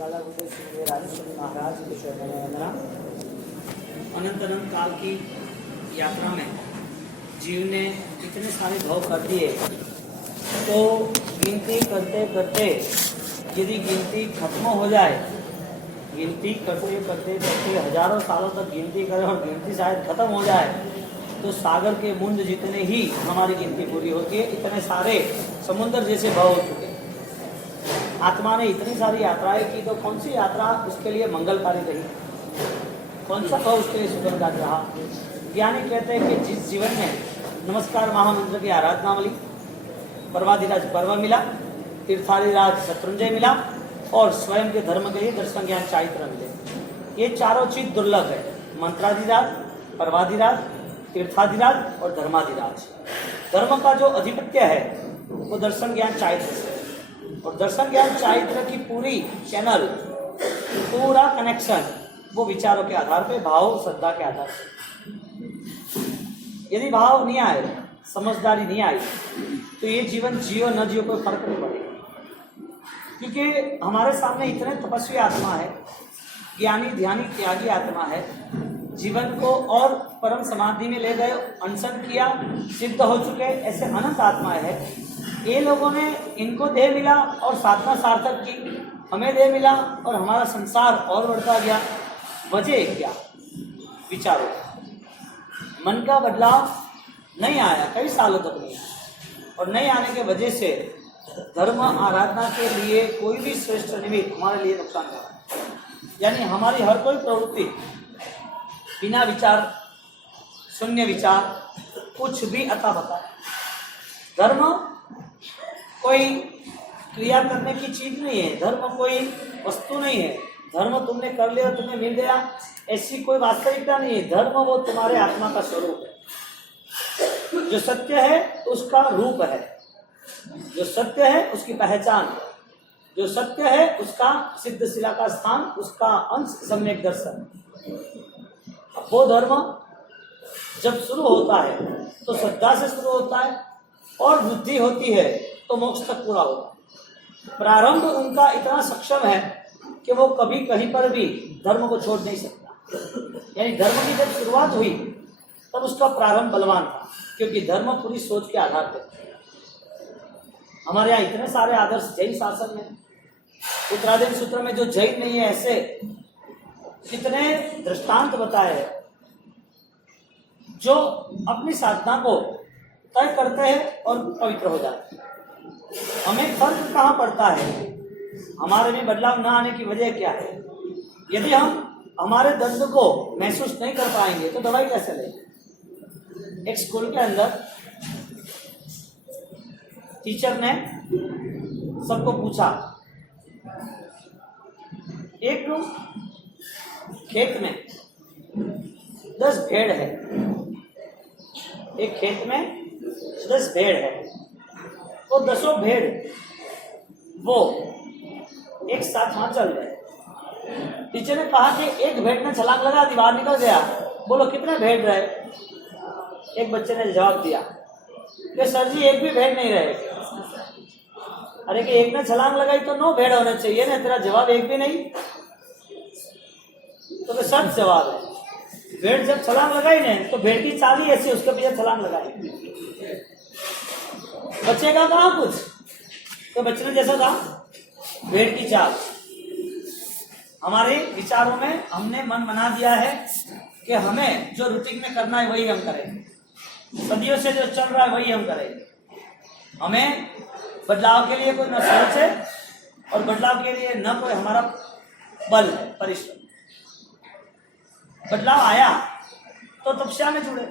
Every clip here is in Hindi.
महाराज अनंत अनंत काल की यात्रा में जीव ने इतने सारे भाव कर दिए, तो गिनती करते करते यदि गिनती खत्म हो जाए, गिनती करते करते करते हजारों सालों तक गिनती करें और गिनती शायद खत्म हो जाए, तो सागर के मुंड जितने ही हमारी गिनती पूरी होती है। इतने सारे समुद्र जैसे भाव हो चुके। आत्मा ने इतनी सारी यात्राएं की, तो कौन सी यात्रा उसके लिए मंगलकारी रही, कौन सा भाव उसके लिए सुखदायक रहा। ज्ञानी कहते हैं कि जिस जीवन में नमस्कार महामंत्र की आराधना मिली, पर्वाधिराज पर्व मिला, तीर्थाधिराज शत्रुंजय मिला और स्वयं के धर्म के लिए दर्शन ज्ञान चारित्र मिले, ये चारों चीज दुर्लभ है। मंत्राधिराज, पर्वाधिराज, तीर्थाधिराज और धर्माधिराज। धर्म का जो अधिपत्य है वो दर्शन ज्ञान चारित्र से, और दर्शन ज्ञान चारित्र की पूरी चैनल, पूरा कनेक्शन वो विचारों के आधार पे, भाव श्रद्धा के आधार पे। यदि भाव नहीं आए, समझदारी नहीं आई, तो ये जीवन जियो न जियो कोई फर्क नहीं पड़ेगा। क्योंकि हमारे सामने इतने तपस्वी आत्मा है, ज्ञानी ध्यानी त्यागी आत्मा है, जीवन को और परम समाधि में ले गए, अनशन किया, सिद्ध हो चुके ऐसे अनंत आत्माएं है। ये लोगों ने, इनको देह मिला और साधना सार्थक की, हमें देह मिला और हमारा संसार और बढ़ता गया। वजह क्या? विचारों, मन का बदलाव नहीं आया, कई सालों तक नहीं आया, और नहीं आने के वजह से धर्म आराधना के लिए कोई भी श्रेष्ठ निमित्त हमारे लिए नुकसानदायक है। यानी हमारी हर कोई प्रवृत्ति बिना विचार, शून्य विचार, कुछ भी अता बता। धर्म कोई क्रिया करने की चीज नहीं है, धर्म कोई वस्तु नहीं है। धर्म तुमने कर लिया, तुम्हें मिल गया, ऐसी कोई वास्तविकता नहीं है। धर्म वो तुम्हारे आत्मा का स्वरूप है। जो सत्य है उसका रूप है, जो सत्य है उसकी पहचान, जो सत्य है उसका सिद्ध शिला का स्थान, उसका अंश सम्यक दर्शन। वो धर्म जब शुरू होता है तो श्रद्धा से शुरू होता है, और बुद्धि होती है तो मोक्ष तक पूरा होता है। प्रारंभ उनका इतना सक्षम है कि वो कभी कहीं पर भी धर्म को छोड़ नहीं सकता। यानी धर्म की जब शुरुआत हुई तब उसका प्रारंभ बलवान था, क्योंकि धर्म पूरी सोच के आधार पर। हमारे यहाँ इतने सारे आदर्श जैन शासन में, उत्तराधीन सूत्र में जो जैन नहीं है, ऐसे कितने दृष्टांत बताए हैं जो अपनी साधना को तय करते हैं और पवित्र हो जाते हैं। हमें फर्क कहाँ पड़ता है, हमारे में बदलाव न आने की वजह क्या है? यदि हम हमारे दर्द को महसूस नहीं कर पाएंगे तो दवाई कैसे लेंगे? एक स्कूल के अंदर टीचर ने सबको पूछा, एक खेत में 10 भेड़ है, एक खेत में 10 भेड़ है, वो 10 भेड़ वो एक साथ वहां चल रहे। टीचर ने कहा कि एक भेड़ ने छलांग लगा दी, बाहर निकल गया, बोलो कितने भेड़ रहे? एक बच्चे ने जवाब दिया कि सर जी एक भी भेड़ नहीं रहे। अरे कि एक ने छलांग लगाई तो 9 भेड़ होने चाहिए ना, तेरा जवाब एक भी नहीं, तो सच जवाब है। भेड़ जब छलांग लगाई ने तो भेड़ की चाल ही ऐसी उसके पीछे छलांग लगाई, बचेगा कहाँ कुछ? तो बच्चे ने जैसा था भेड़ की चाल। हमारे विचारों में हमने मन बना दिया है कि हमें जो रूटीन में करना है वही हम करेंगे, सदियों से जो चल रहा है वही हम करेंगे। हमें बदलाव के लिए कोई न सोच है और बदलाव के लिए न कोई हमारा बल है, परिश्रम। बदलाव आया तो तपस्या में जुड़े,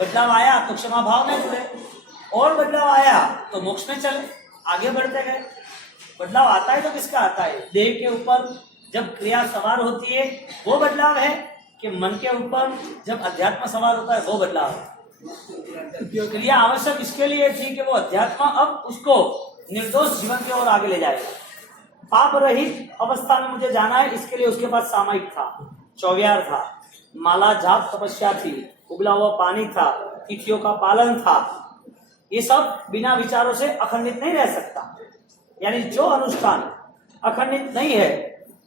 बदलाव आया तो क्षमा भाव में जुड़े, और बदलाव आया तो मोक्ष में चले, आगे बढ़ते गए। बदलाव आता है तो किसका आता है? देह के ऊपर जब क्रिया सवार होती है वो बदलाव है, कि मन के ऊपर जब अध्यात्म सवार होता है वो बदलाव है। क्रिया आवश्यक इसके लिए थी कि वो अध्यात्म अब उसको निर्दोष जीवन की ओर आगे ले जाएगा। पाप रहित अवस्था में मुझे जाना है, इसके लिए उसके पास सामयिक था, चौव्यार था, माला जाप तपस्या थी, उबला हुआ पानी था, तिथियों का पालन था। ये सब बिना विचारों से अखंडित नहीं रह सकता। यानी जो अनुष्ठान अखंडित नहीं है।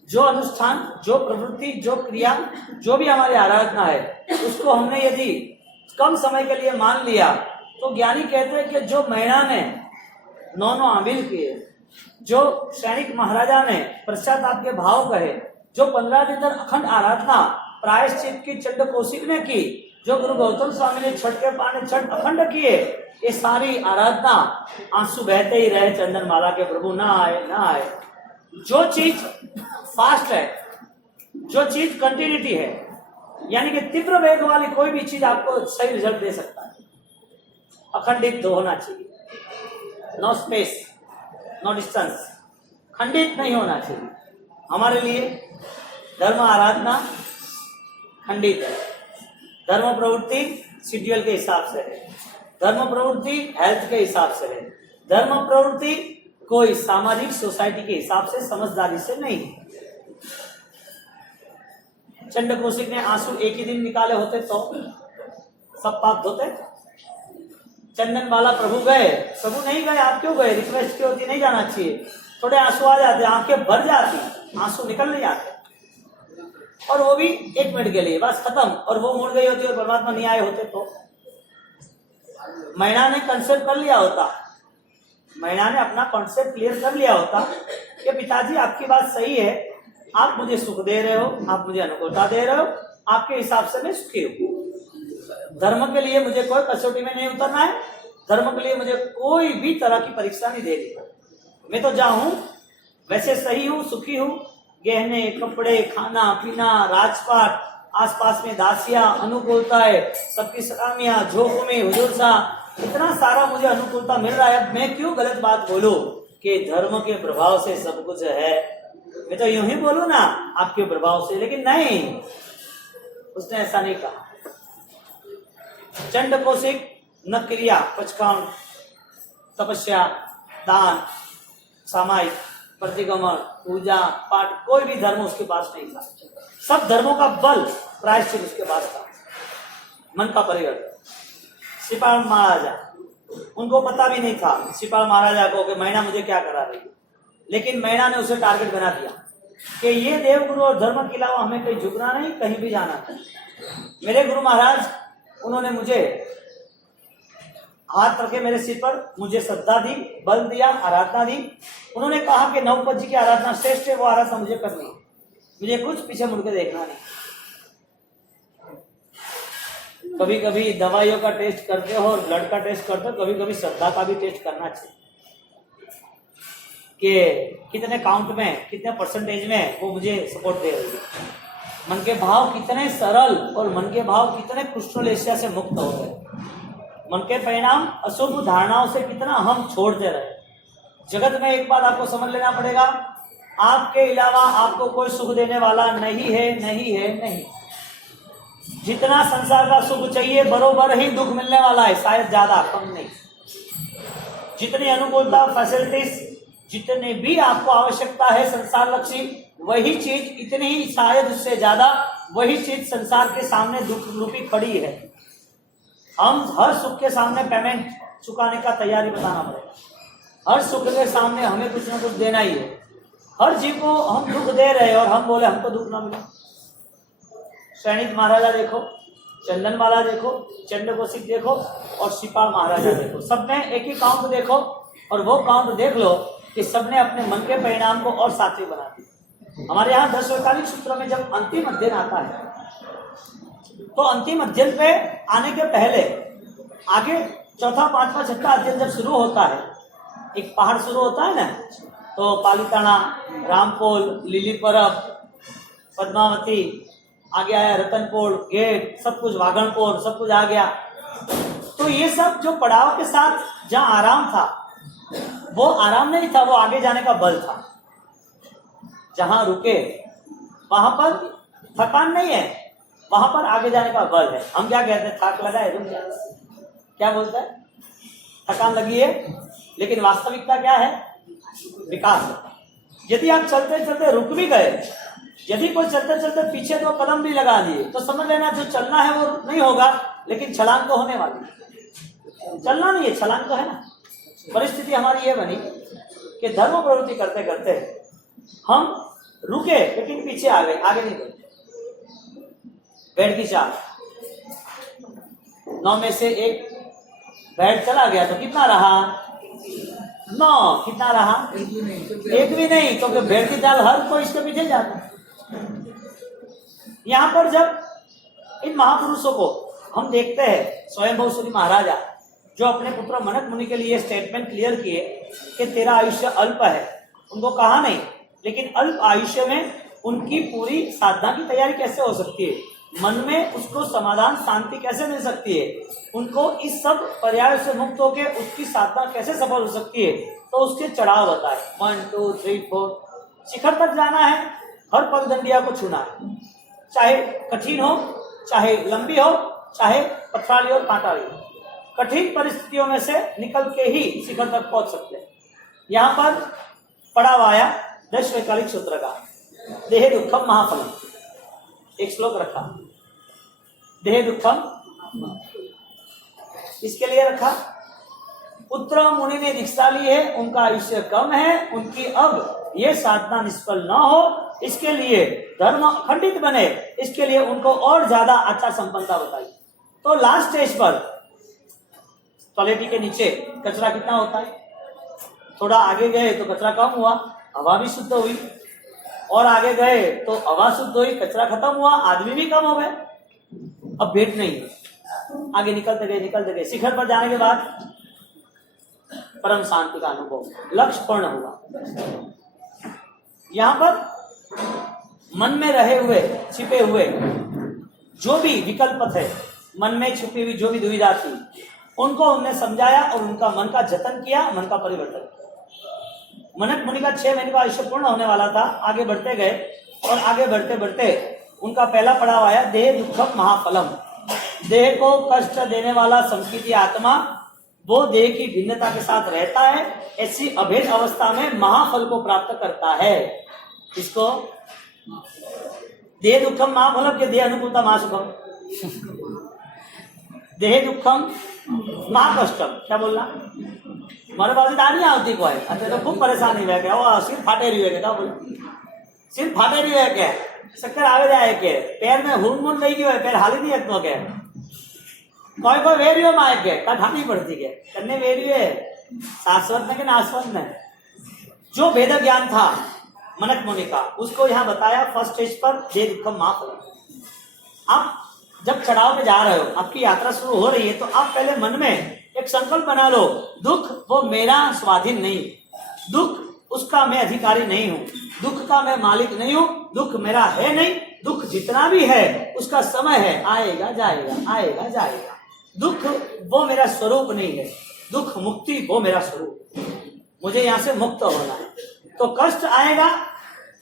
जो अनुष्ठान, जो प्रवृत्ति, जो क्रिया, जो भी हमारी आराधना है, उसको हमने यदि कम समय के लिए मान लिया तो ज्ञानी कहते हैं कि जो मैणा ने 9 आमिल किए, जो सैनिक महाराजा ने पश्चाताप के भाव कहे, जो 15 दिन तक अखंड आराधना प्रायश्चित की चंड कौशिक ने की, जो गुरु गौतम स्वामी ने छठ के पाने छठ अखंड किए, ये सारी आराधना आंसू बहते ही रहे चंदन माला के, प्रभु ना आए ना आए। जो चीज फास्ट है, जो चीज कंटिन्यूटी है, यानी कि तीव्र वेग वाली कोई भी चीज आपको सही रिजल्ट दे सकता है, अखंडित तो होना चाहिए। नो स्पेस, नो डिस्टेंस, खंडित नहीं होना चाहिए। हमारे लिए धर्म आराधना खंडित है। धर्म प्रवृत्ति शेड्यूल के हिसाब से है, धर्म प्रवृत्ति हेल्थ के हिसाब से है, धर्म प्रवृत्ति कोई सामाजिक सोसाइटी के हिसाब से समझदारी से नहीं। चंड कौशिक ने आंसू एक ही दिन निकाले होते तो सब पाप धोते। चंदन वाला प्रभु गए, प्रभु नहीं गए, आप क्यों गए, रिक्वेस्ट क्यों होती, नहीं जाना चाहिए, थोड़े आंसू आ जाते, आंखें भर जाती, आंसू निकल नहीं आते, और वो भी 1 मिनट के लिए, बस खत्म, और वो मुड़ गई होती और परमात्मा नहीं आए होते तो। मैणा ने कंसेप्ट कर लिया होता, मैणा ने अपना कॉन्सेप्ट क्लियर कर लिया होता कि पिताजी आपकी बात सही है, आप मुझे सुख दे रहे हो, आप मुझे अनुकूलता दे रहे हो, आपके हिसाब से मैं सुखी हूँ। धर्म के लिए मुझे कोई कसौटी में नहीं उतरना है, धर्म के लिए मुझे कोई भी तरह की परीक्षा नहीं देनी। मैं तो जहाँ हूँ वैसे सही हूँ, सुखी हूँ, गहने, कपड़े, खाना पीना, राजपाट, आसपास में दासियां, अनुकूलता है, सबकी सलामियां, झोंकों में हुजूर सा, इतना सारा मुझे अनुकूलता मिल रहा है, मैं क्यों गलत बात बोलूं कि धर्म के प्रभाव से सब कुछ है। मैं तो यूं ही बोलूं ना आपके प्रभाव से, लेकिन नहीं, उसने ऐसा नहीं कहा। चंड कौशिक न क्रिया, पचकाउंट, तपस्या, दान, सामायिक, प्रतिगमन, पूजा पाठ, कोई भी धर्म उसके पास नहीं था। सब धर्मों का बल प्रायश्चित उसके पास था, मन का परिवर्तन। सिपाल महाराजा, उनको पता भी नहीं था सिपाल महाराजा को कि मैणा मुझे क्या करा रही है, लेकिन मैणा ने उसे टारगेट बना दिया कि ये देवगुरु और धर्म के अलावा हमें कहीं झुकना नहीं, कहीं भी जाना नहीं। मेरे गुरु महाराज, उन्होंने मुझे हाथ रखे मेरे सिर पर, मुझे श्रद्धा दी, बल दिया, आराधना दी। उन्होंने कहा कि नवपद जी की आराधना श्रेष्ठ है, वो आराधना मुझे करनी है, मुझे कुछ पीछे मुड़ के देखना नहीं। कभी कभी दवाइयों का टेस्ट करते हो और ब्लड का टेस्ट करते हो, कभी कभी श्रद्धा का भी टेस्ट करना चाहिए कि कितने काउंट में, कितने परसेंटेज में वो मुझे सपोर्ट दे रही है। मन के भाव कितने सरल और मन के भाव कितने कुष्ठलेशिया से मुक्त हो गए, मन के परिणाम अशुभ धारणाओं से कितना हम छोड़ते रहे। जगत में एक बात आपको समझ लेना पड़ेगा, आपके अलावा आपको कोई सुख देने वाला नहीं है, नहीं है, नहीं। जितना संसार का सुख चाहिए बरोबर ही दुख मिलने वाला है, शायद ज्यादा, कम नहीं। जितनी अनुकूलता, फैसिलिटीज, जितने भी आपको आवश्यकता है संसार लक्षी, वही चीज इतनी ही, शायद उससे ज्यादा, वही चीज संसार के सामने दुख रूपी खड़ी है। हम हर सुख के सामने पेमेंट चुकाने का तैयारी बताना पड़ेगा। हर सुख के सामने हमें कुछ ना कुछ देना ही है। हर जीव को हम दुख दे रहे हैं और हम बोले हमको दुख ना मिले। सैनिक महाराजा देखो, चंदन माला देखो, चंड कौशिक देखो और सिपाल महाराजा देखो, सब में एक ही काउंट देखो और वो काउंट देख लो कि सबने अपने मन के परिणाम को और सात्विक बना दिया। हमारे यहाँ 10 वैकालिक सूत्रों में जब अंतिम अध्ययन आता है तो अंतिम अध्ययन पे आने के पहले आगे चौथा, पांचवा, छठा अध्ययन जब शुरू होता है, एक पहाड़ शुरू होता है ना, तो पालीताना, रामपोल, लिली परब, पद्मावती, आगे आया रतनपुर, गेट, सब कुछ, वागणपुर, सब कुछ आ गया। तो ये सब जो पड़ाव के साथ जहाँ आराम था, वो आराम नहीं था, वो आगे जाने का बल था। जहां रुके वहां पर थकान नहीं है, वहां पर आगे जाने का बल है। हम क्या कहते हैं, थक लगा है, क्या बोलता है, थकान लगी है, लेकिन वास्तविकता क्या है, विकास है। यदि आप चलते चलते रुक भी गए, यदि कोई चलते चलते पीछे 2 कदम भी लगा दिए, तो समझ लेना जो चलना है वो नहीं होगा, लेकिन छलांग तो होने वाली। चलना नहीं है, छलांग तो है ना। परिस्थिति हमारी ये बनी कि धर्म प्रवृत्ति करते करते हम रुके लेकिन पीछे आ गए, आगे नहीं गए। बेड की चाल, 9 में से एक बेड चला गया तो कितना रहा? 9। कितना रहा? एक भी नहीं। तो बेड की चाल हर कोई इसके पीछे जाता। यहां पर जब इन महापुरुषों को हम देखते हैं, स्वयंभू सूर्य महाराजा जो अपने पुत्र मनक मुनि के लिए स्टेटमेंट क्लियर किए कि तेरा आयुष्य अल्प है, उनको कहा नहीं, लेकिन अल्प आयुष्य में उनकी पूरी साधना की तैयारी कैसे हो सकती है, मन में उसको समाधान शांति कैसे मिल सकती है, उनको इस सब पर्याय से मुक्त होकर उसकी साधना कैसे सफल हो सकती है, तो उसके चढ़ाव बताए। 1 2 3 4 शिखर तक जाना है, हर पगडंडिया को छूना है, चाहे कठिन हो, चाहे लंबी हो, चाहे पथराली और कांटाली हो। कठिन परिस्थितियों में से निकल के ही शिखर तक पहुंच सकते हैं। यहाँ पर पढ़ा हुआ आया दशवैकालिक सूत्र का, देह दुखम महाफलम। एक श्लोक रखा, देह दुखम, इसके लिए रखा पुत्र मुनि ने दीक्षा ली है, उनका आयुष्य कम है, उनकी अब ये साधना निष्फल न हो, इसके लिए धर्म खंडित बने, इसके लिए उनको और ज्यादा अच्छा संपन्नता बताई। तो लास्ट स्टेज पर क्वालिटी के नीचे कचरा कितना होता है, थोड़ा आगे गए तो कचरा कम हुआ, हवा भी शुद्ध हुई, और आगे गए तो हवा शुद्ध हुई, कचरा खत्म हुआ, आदमी भी कम हो गए। अब भेंट नहीं, आगे निकलते गए, शिखर पर जाने के बाद परम शांति का अनुभव, लक्ष्य पूर्ण हुआ। यहां पर मन में रहे हुए छिपे हुए जो भी विकल्प थे, मन में छिपी हुई जो भी दुविधा थी, उनको हमने समझाया और उनका मन का जतन किया, मन का परिवर्तन किया। मनक मुनि का 6 महीने का आयुष्य पूर्ण होने वाला था, आगे बढ़ते गए और आगे बढ़ते बढ़ते उनका पहला पड़ाव आया देह दुखम महाफलम। देह को कष्ट देने वाला संस्कृति आत्मा वो देह की भिन्नता के साथ रहता है, ऐसी अभेद अवस्था में महाफल को प्राप्त करता है। इसको देह दुखम महाफलम के देह अनुकूलता महासुखम, देह दुखम महाकष्टम। क्या बोलना? मारे बाजूदारी आवती को है, अच्छा तो खूब परेशानी हुआ क्या, वो सिर फाटे रही है क्या, बोले सिर फाटे रही है क्या, चक्कर आवे जाए के, पैर में हुरमुन नहीं गयो है, पैर हाली नहीं हकतो के, कोई वेरियो में आए के काठानी पड़ती के, करने वेरियो है शाश्वत में के नाशवत में। जो वेद ज्ञान था मनक मुनि का, उसको यहाँ बताया फर्स्ट स्टेज पर देह दुखम महाफलम। आप जब चढ़ाव में जा रहे हो, आपकी यात्रा शुरू हो रही है, तो आप पहले मन में एक संकल्प बना लो, दुख वो मेरा स्वाधीन नहीं, दुख उसका मैं अधिकारी नहीं हूँ, दुख का मैं मालिक नहीं हूँ, दुख मेरा है नहीं, दुख जितना भी है उसका समय है, आएगा जाएगा, आएगा जाएगा। दुख वो मेरा स्वरूप नहीं है, दुख मुक्ति वो मेरा स्वरूप, मुझे यहाँ से मुक्त होना है। तो कष्ट आएगा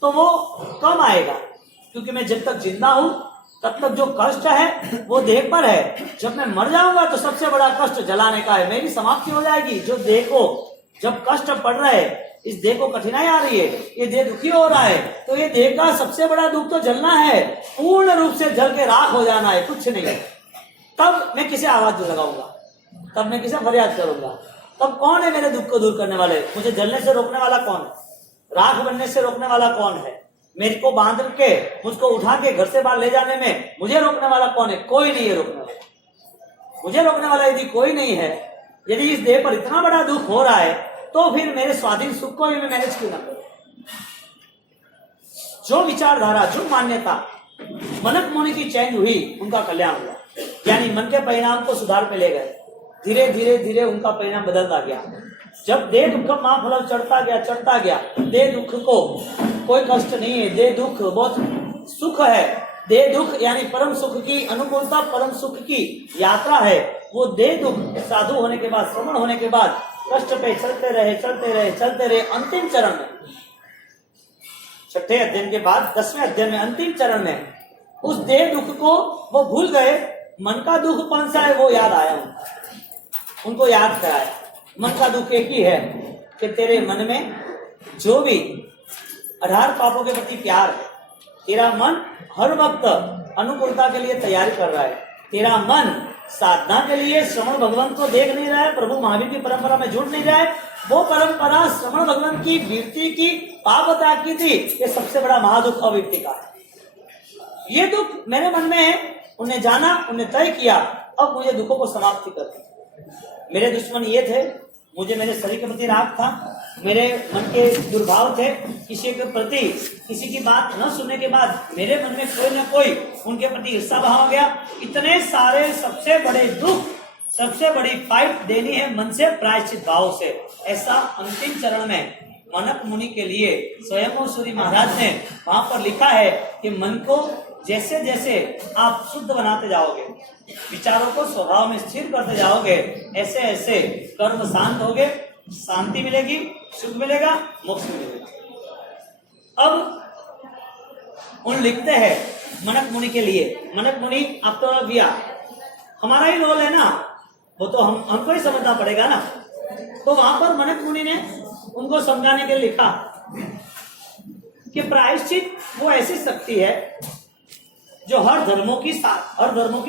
तो वो कम आएगा, क्योंकि मैं जब तक जिंदा हूं तब तक जो कष्ट है वो देह पर है, जब मैं मर जाऊंगा तो सबसे बड़ा कष्ट जलाने का है, मेरी समाप्ति हो जाएगी। जो देह को जब कष्ट पड़ रहा है, इस देह को कठिनाई आ रही है, ये देह दुखी हो रहा है, तो ये देह का सबसे बड़ा दुख तो जलना है, पूर्ण रूप से जल के राख हो जाना है, कुछ नहीं। तब मैं किसे आवाज लगाऊंगा, तब मैं किसे फरियाद करूंगा, तब कौन है मेरे दुख को दूर करने वाले, मुझे जलने से रोकने वाला कौन है, राख बनने से रोकने वाला कौन है, मेरे को बांध के मुझको उठा के घर से बाहर ले जाने में मुझे रोकने वाला कौन है? कोई नहीं है रोकने वाला, मुझे रोकने वाला यदि कोई नहीं है, यदि इस देह पर इतना बड़ा दुख हो रहा है, तो फिर मेरे स्वाधीन सुख को भी मैं मैनेज क्यों ना करूं। जो विचारधारा, जो मान्यता मनक मुनि की चेंज हुई, उनका कल्याण हुआ, यानी मन के परिणाम को सुधार पे ले गए, धीरे धीरे धीरे उनका परिणाम बदलता गया। जब देह दुख महाफल चढ़ता गया, देह दुख को कोई कष्ट नहीं है, देह दुख बहुत सुख है, देह दुख यानी परम सुख की अनुकूलता, परम सुख की यात्रा है। वो देह दुख साधु होने के बाद, श्रवण होने के बाद कष्ट पे चलते रहे अंतिम चरण में, 6ठे अध्ययन के बाद 10वें अध्ययन में अंतिम चरण में उस देह दुख को वो भूल गए, मन का दुख कौन सा है वो याद आया, उनको याद कराया। मन का दुख एक ही है कि तेरे मन में जो भी 18 पापों के प्रति प्यार है, तेरा मन हर वक्त अनुकूलता के लिए तैयारी कर रहा है, तेरा मन साधना के लिए श्रवण भगवान को देख नहीं रहा है, प्रभु महावीर की परंपरा में जुड़ नहीं रहा है, वो परंपरा श्रवण भगवान की वीरती की पावता की थी, ये सबसे बड़ा महादुख अवीरती का है। ये दुख मेरे मन में है, उन्हें जाना, उन्हें तय किया, अब मुझे दुखों को समाप्ति करनी। मेरे दुश्मन ये थे, मुझे मेरे शरीर के प्रति राग था, मेरे मन के दुर्भाव थे, किसी के प्रति किसी की बात न सुनने के बाद मेरे मन में कोई न कोई उनके प्रति ईर्षा भाव आ गया। इतने सारे सबसे बड़े दुख, सबसे बड़ी फाइट देनी है मन से, प्रायश्चित भाव से। ऐसा अंतिम चरण में मनक मुनि के लिए स्वयं सूर्य महाराज ने वहां पर लिखा है कि मन को जैसे जैसे आप शुद्ध बनाते जाओगे, विचारों को स्वभाव में स्थिर करते जाओगे, ऐसे ऐसे कर्म शांत होगे, शांति मिलेगी, सुख मिलेगा, मोक्ष मिलेगा। अब उन लिखते हैं मनक मुनि के लिए, मनक मुनि अब तो भैया हमारा ही रोल है ना, वो तो हमको ही समझना पड़ेगा ना। तो वहां पर मनक मुनि ने उनको समझाने के लिए लिखा कि प्रायश्चित वो ऐसी शक्ति है जो हर धर्मों की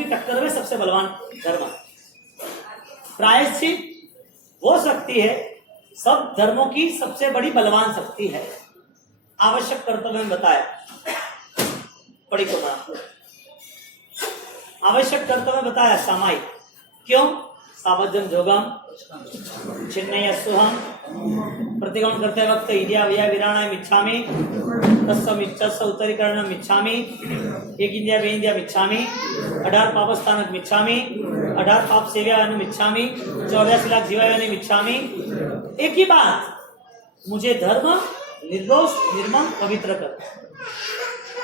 टक्कर में सबसे बलवान धर्म है। प्रायश्चित वो शक्ति है, सब धर्मों की सबसे बड़ी बलवान शक्ति है। आवश्यक कर्तव्य में बताया, पढ़ी को आवश्यक कर्तव्य में बताया सामायिक, क्यों? सावजन जोगम छिन्नय सुहम, प्रतिगमन करते वक्त इदिया विया विराणाय मिच्छामि, तस्सम इच्छस्य उत्तरीकरणम मिच्छामि, एक इंदिया वे इंदिया मिच्छामि, 18 पापस्थानक मिच्छामि, 18 पाप सेव्यायन मिच्छामि, 14 लाख जीवायन मिच्छामि। एक ही बात, मुझे धर्म निर्दोष निर्मम पवित्र कर।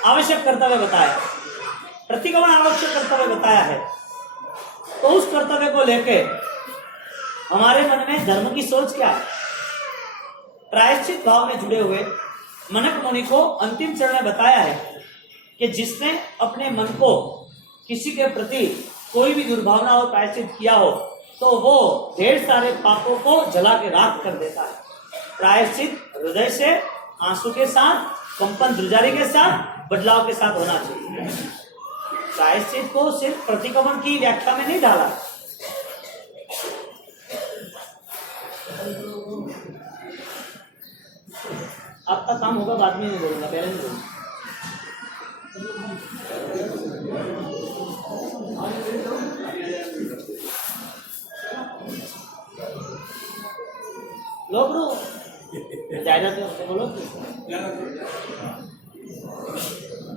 आवश्यक कर्तव्य बताया, प्रतिगमन आवश्यक कर्तव्य बताया है। तो उस कर्तव्य को लेके हमारे मन में धर्म की सोच क्या है? प्रायश्चित भाव में जुड़े हुए मनक मुनि को अंतिम चरण में बताया है कि जिसने अपने मन को किसी के प्रति कोई भी दुर्भावना हो प्रायश्चित किया हो, तो वो ढेर सारे पापों को जला के राख कर देता है। प्रायश्चित हृदय से, आंसू के साथ, कंपन ध्रुजारी के साथ, बदलाव के साथ होना चाहिए। प्रायश्चित को सिर्फ प्रतिगमन की व्याख्या में नहीं डाला। आपका काम होगा, बाद में नहीं बोलूंगा, पहले नहीं बोलूंगा। लोग जायदाद बोलो,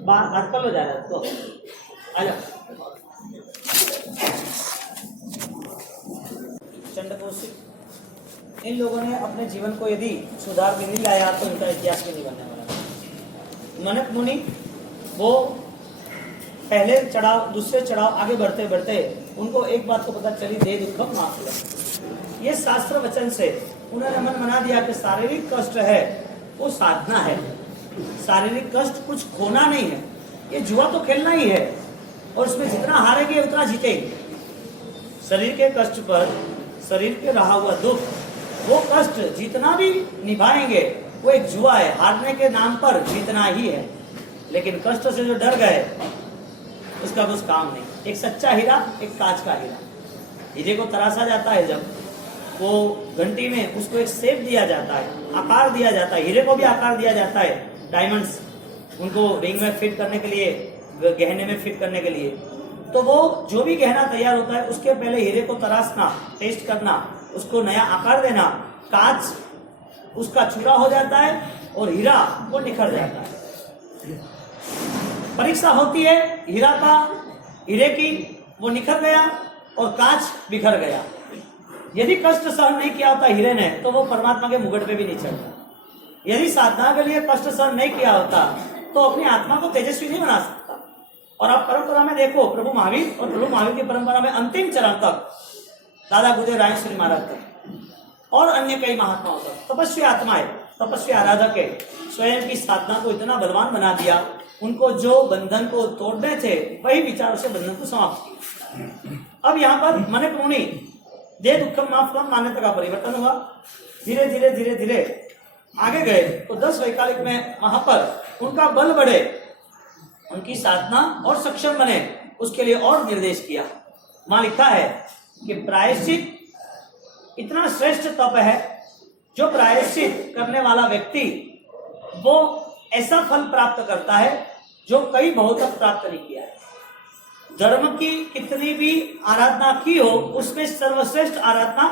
बात कर लो जायदाद तो आजा। चंडकोशिक इन लोगों ने अपने जीवन को यदि सुधार के नहीं लाया तो इनका इतिहास भी नहीं बनने वाला। मनक मुनि वो पहले चढ़ाव, दूसरे चढ़ाव, आगे बढ़ते बढ़ते उनको एक बात को पता चली, दे दुखम माफ। ये शास्त्र वचन से उन्होंने मन बना दिया कि शारीरिक कष्ट है वो साधना है, शारीरिक कष्ट कुछ खोना नहीं है, ये जुआ तो खेलना ही है और उसमें जितना हारेंगे उतना जीतेंगे। शरीर के कष्ट पर शरीर के रहा हुआ दुख, वो कष्ट जितना भी निभाएंगे वो एक जुआ है, हारने के नाम पर जीतना ही है। लेकिन कष्ट से जो डर गए उसका कुछ काम नहीं। एक सच्चा हीरा, एक कांच का हीरा, हीरे को तराशा जाता है, जब वो घंटी में उसको एक शेप दिया जाता है, आकार दिया जाता है, हीरे को भी आकार दिया जाता है, डायमंड्स उनको रिंग में फिट करने के लिए, गहने में फिट करने के लिए। तो वो जो भी गहना तैयार होता है उसके पहले हीरे को तराशना, टेस्ट करना, उसको नया आकार देना, कांच उसका चूरा हो जाता है और हीरा वो निखर जाता है। परीक्षा होती है हीरा का, हीरे की, वो निखर गया और कांच बिखर गया। यदि कष्ट सहन नहीं किया होता हीरे ने तो वो परमात्मा के मुकुट पे भी नहीं चढ़ता। यदि साधना के लिए कष्ट सहन नहीं किया होता तो अपनी आत्मा को तेजस्वी नहीं बना सकता। और आप परंपरा में देखो, प्रभु महावीर और प्रभु महावीर की परंपरा में अंतिम चरण तक, दादा गुजर राय श्री महाराज तक और अन्य कई महात्माओं तक तपस्वी आत्माएं, तपस्वी आराधक है, स्वयं की साधना को इतना बलवान बना दिया, उनको जो बंधन को तोड़ने थे वही विचारों से बंधन को समाप्त किया। अब यहाँ पर मनक मुनि दे दुखम माफ कम मान्यता का परिवर्तन हुआ। धीरे धीरे धीरे धीरे आगे गए तो 10 वैकालिक में वहां पर उनका बल बढ़े, उनकी साधना और सक्षम बने, उसके लिए और निर्देश किया। वहां लिखा है कि प्रायश्चित इतना श्रेष्ठ तप है, जो प्रायश्चित करने वाला व्यक्ति वो ऐसा फल प्राप्त करता है जो कई बहुत तक प्राप्त नहीं किया है। धर्म की कितनी भी आराधना की हो, उसमें सर्वश्रेष्ठ आराधना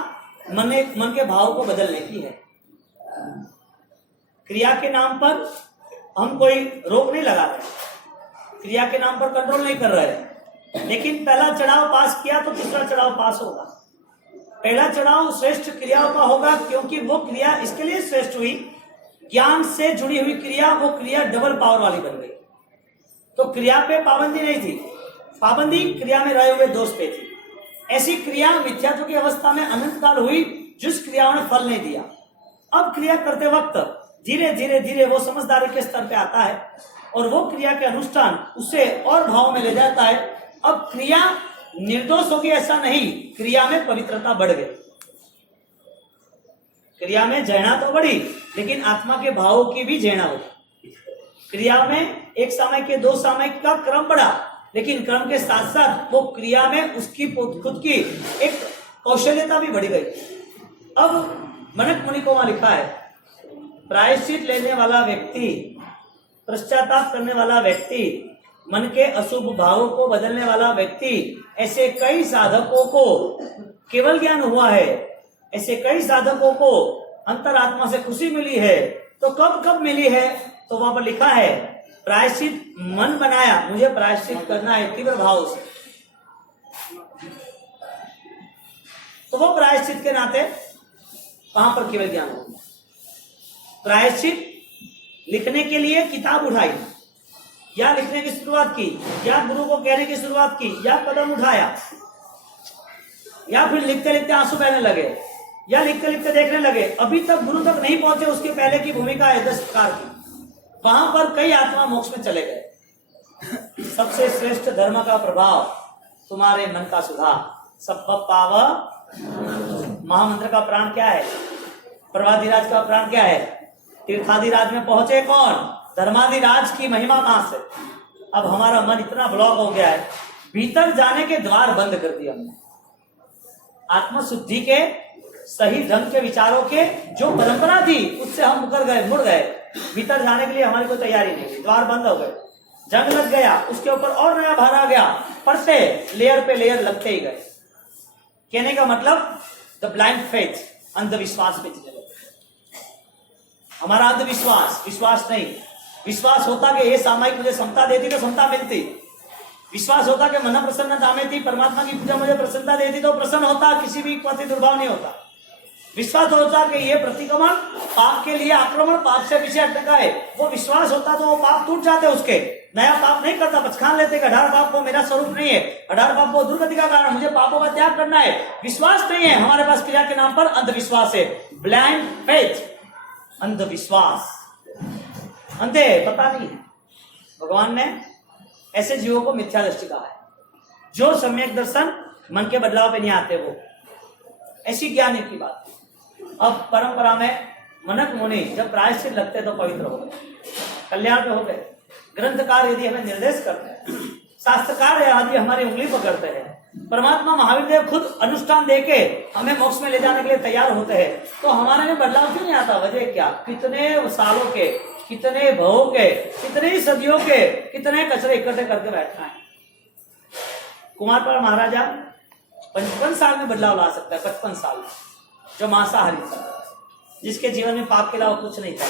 मन के भाव को बदलने की है। क्रिया के नाम पर हम कोई रोक नहीं लगा रहे, क्रिया के नाम पर कंट्रोल नहीं कर रहे, लेकिन पहला चढ़ाव पास किया तो तीसरा चढ़ाव पास होगा। पहला चढ़ाव श्रेष्ठ क्रियाओं का होगा, क्योंकि वो क्रिया इसके लिए श्रेष्ठ हुई, ज्ञान से जुड़ी हुई क्रिया, वो क्रिया डबल पावर वाली बन गई। तो क्रिया पे पाबंदी नहीं थी, पाबंदी क्रिया में रहे हुए दोष पे थी। ऐसी क्रिया मिथ्यात्व की अवस्था में अनंत काल हुई, जिस क्रियाओं ने फल नहीं दिया। अब क्रिया करते वक्त धीरे धीरे धीरे वो समझदारी के स्तर पे आता है और वो क्रिया के अनुष्ठान उसे और भाव में ले जाता है। अब क्रिया निर्दोष होगी ऐसा नहीं, क्रिया में पवित्रता बढ़ गई, क्रिया में जैना तो बढ़ी, लेकिन आत्मा के भावों की भी जैना होगी। क्रिया में एक सामयिक के 2 सामयिक का क्रम बढ़ा, लेकिन क्रम के साथ साथ वो क्रिया में उसकी खुद की एक कौशल्यता भी बढ़ी गई। अब मनक मुनि को वहां लिखा है, प्रायश्चित लेने वाला व्यक्ति, पश्चाताप करने वाला व्यक्ति, मन के अशुभ भावों को बदलने वाला व्यक्ति, ऐसे कई साधकों को केवल ज्ञान हुआ है, ऐसे कई साधकों को अंतरात्मा से खुशी मिली है। तो कब कब मिली है? तो वहां पर लिखा है, प्रायश्चित मन बनाया, मुझे प्रायश्चित करना है तीव्र भाव से, तो वो प्रायश्चित के नाते वहां पर केवल ज्ञान होगा। प्रायश्चित लिखने के लिए किताब उठाई, या लिखने की शुरुआत की, या गुरु को कहने की शुरुआत की, या कदम उठाया, या फिर लिखते लिखते आंसू बहने लगे, या लिखते लिखते देखने लगे, अभी तक गुरु तक नहीं पहुंचे, उसके पहले की भूमिका है 10 प्रकार की। वहां पर कई आत्मा मोक्ष में चले गए। सबसे श्रेष्ठ धर्म का प्रभाव तुम्हारे मन का सुधार। सब पाव महामंत्र का प्राण क्या है? प्रवादिराज का प्राण क्या है? तीर्थादिराज में पहुंचे कौन? धर्मादिराज की महिमा कहां से? अब हमारा मन इतना ब्लॉक हो गया है, भीतर जाने के द्वार बंद कर दिया हमने। आत्मशुद्धि के सही ढंग के विचारों के जो परंपरा थी उससे हम मुकर गए, मुड़ गए। भीतर जाने के लिए हमारी कोई तैयारी नहीं थी, द्वार बंद हो गए, जंग लग गया, उसके ऊपर और नया भार आ गया, पड़ते लेयर पे लेयर लगते ही गए। कहने का मतलब द ब्लाइंड फेथ, अंधविश्वास पे चले गए। हमारा अंधविश्वास, विश्वास नहीं। विश्वास होता कि ये सामायिक मुझे समता देती तो समता मिलती, विश्वास होता कि मन प्रसन्नता में थी, परमात्मा की पूजा मुझे प्रसन्नता देती तो प्रसन्न होता, किसी भी प्रति दुर्भाव नहीं होता। विश्वास होता कि ये प्रतिक्रमण पाप के लिए आक्रमण, पाप से पीछे हटने का है, वो विश्वास होता तो वो पाप टूट जाते, उसके नया पाप नहीं करता, पछखान लेते कि 18 पाप को मेरा स्वरूप नहीं है, 18 पाप को दुर्गति का कारण, मुझे पापों का त्याग करना है। विश्वास नहीं है, हमारे पास क्रिया के नाम पर अंधविश्वास है, ब्लाइंड फेथ, अंधविश्वास, अंधे, पता नहीं है। भगवान ने ऐसे जीवों को मिथ्या दृष्टि कहा है, जो सम्यक दर्शन मन के बदलाव पे नहीं आते, वो ऐसी ज्ञानी की बात। अब परंपरा में मनक मुनि जब प्रायश्चित लगते तो पवित्र हो गए, कल्याण पे हो गए। ग्रंथकार यदि हमें निर्देश करते हैं, शास्त्रकार यदि हमारी उंगली पकड़ते हैं, परमात्मा महावीर देव खुद अनुष्ठान देके हमें मोक्ष में ले जाने के लिए तैयार होते हैं, तो हमारे में बदलाव क्यों नहीं आता? वजह क्या? कितने सालों के, कितने भवों के, कितनी सदियों के, कितने कचरे इकट्ठे करके बैठना है। कुमारपाल महाराजा 55 साल में बदलाव ला सकता है, 55 साल में, जो मांसाहारी था, जिसके जीवन में पाप के अलावा कुछ नहीं था,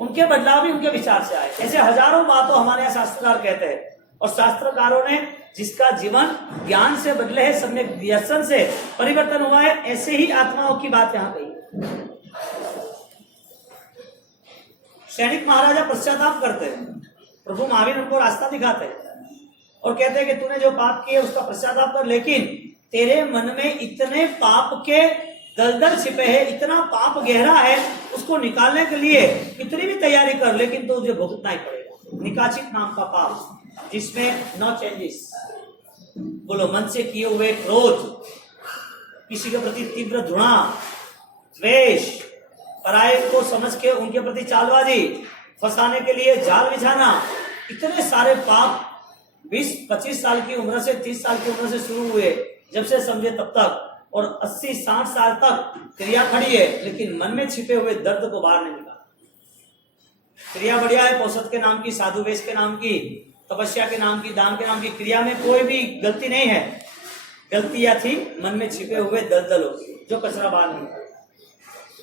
उनके बदलाव भी उनके विचार से आए। ऐसे हजारों बातों हमारे यहाँ शास्त्रकार कहते हैं, और शास्त्रकारों ने जिसका जीवन ज्ञान से बदले है, सम्यक दर्शन से परिवर्तन हुआ है, ऐसे ही आत्माओं की बात यहाँ कही। सैनिक महाराजा पश्चाताप करते हैं, प्रभु महावीर उनको रास्ता दिखाते हैं और कहते हैं कि तूने जो पाप किए उसका पश्चाताप कर, लेकिन तेरे मन में इतने पाप के दलदल छिपे हैं, इतना पाप गहरा है, उसको निकालने के लिए कितनी भी तैयारी कर, लेकिन तो तुझे भुगतना ही पड़ेगा। निकाचित नाम का पाप, जिसमें नो चेंजेस, बोलो, मन से किए हुए क्रोध, किसी के प्रति तीव्र घृणा, द्वेष, पराये को समझ के उनके प्रति चालबाजी, फंसाने के लिए जाल बिछाना, इतने सारे पाप 20-25 साल की उम्र से 30 साल की उम्र से शुरू हुए, जब से समझे तब तक, और 80-60 साल तक क्रिया खड़ी है, लेकिन मन में छिपे हुए दर्द को बाहर नहीं निकाला। क्रिया बढ़िया है, पौषध के नाम की, साधु वेश के नाम की, तपस्या के नाम की, दान के नाम की क्रिया में कोई भी गलती नहीं है। गलतियां थी मन में छिपे हुए दलदलों की, जो कचरा बाहर नहीं निकाला।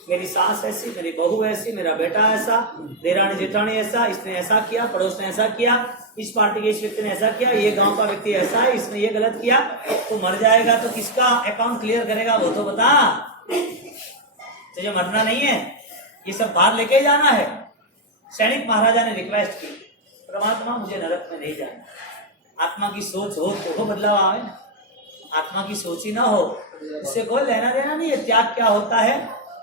मेरी सास ऐसी, मेरी बहू ऐसी, मेरा बेटा ऐसा, देरानी जेठानी ऐसा, इसने ऐसा किया, पड़ोस ने ऐसा किया, इस पार्टी के इस व्यक्ति ने ऐसा किया, ये गांव का व्यक्ति ऐसा है, इसने ये गलत किया। तो मर जाएगा तो किसका अकाउंट क्लियर करेगा, वो तो बता। तुझे मरना नहीं है, ये सब बाहर लेके जाना है। सैनिक महाराजा ने रिक्वेस्ट की, परमात्मा मुझे नरक में नहीं जाना। आत्मा की सोच हो तो बदलाव आवे ना, आत्मा की सोच ही ना हो, इससे कोई लेना देना नहीं है। त्याग क्या होता है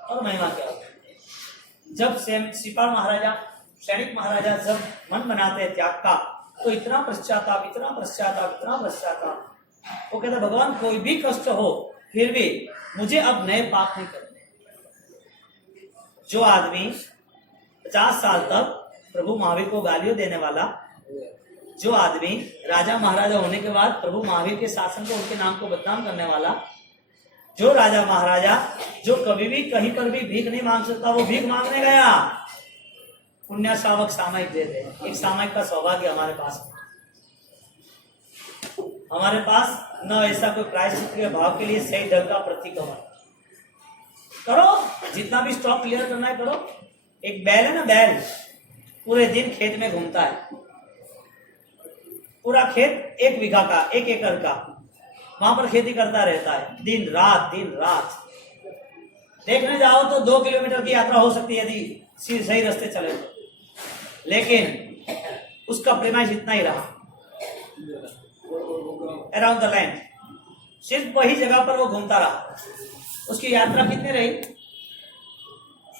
और महिमा क्या होता है। जब श्रीपाल महाराजा, सैनिक महाराजा जब मन बनाते हैं त्याग का, तो इतना पश्चाताप, इतना पश्चाताप, इतना पश्चाताप। वो कहते भगवान कोई भी कष्ट हो फिर भी मुझे अब नए पाप नहीं करने। जो आदमी 50 साल तक प्रभु महावीर को गालियों देने वाला, जो आदमी राजा महाराजा होने के बाद प्रभु महावीर के शासन को, उनके नाम को बदनाम करने वाला, जो राजा महाराजा जो कभी भी कहीं पर भी भीख नहीं मांग सकता, वो भीख मांगने गया। पुण्य शावक सामायिक देते हैं। एक सामायिक का सौभाग्य हमारे पास न ऐसा कोई प्रायश्चित के भाव के लिए सही ढंग का प्रतिक्रमण करो। जितना भी स्टॉक क्लियर करना है करो। एक बैल है ना, बैल पूरे दिन खेत में घूमता है, पूरा खेत 1 बीघा का, 1 एकड़ का, वहां पर खेती करता रहता है दिन रात। देखने जाओ तो 2 किलोमीटर की यात्रा हो सकती है यदि सही रास्ते चले तो, लेकिन उसका प्रेमाइश इतना ही रहा, अराउंड द लैंड। सिर्फ वही जगह पर वो घूमता रहा। उसकी यात्रा कितनी रही?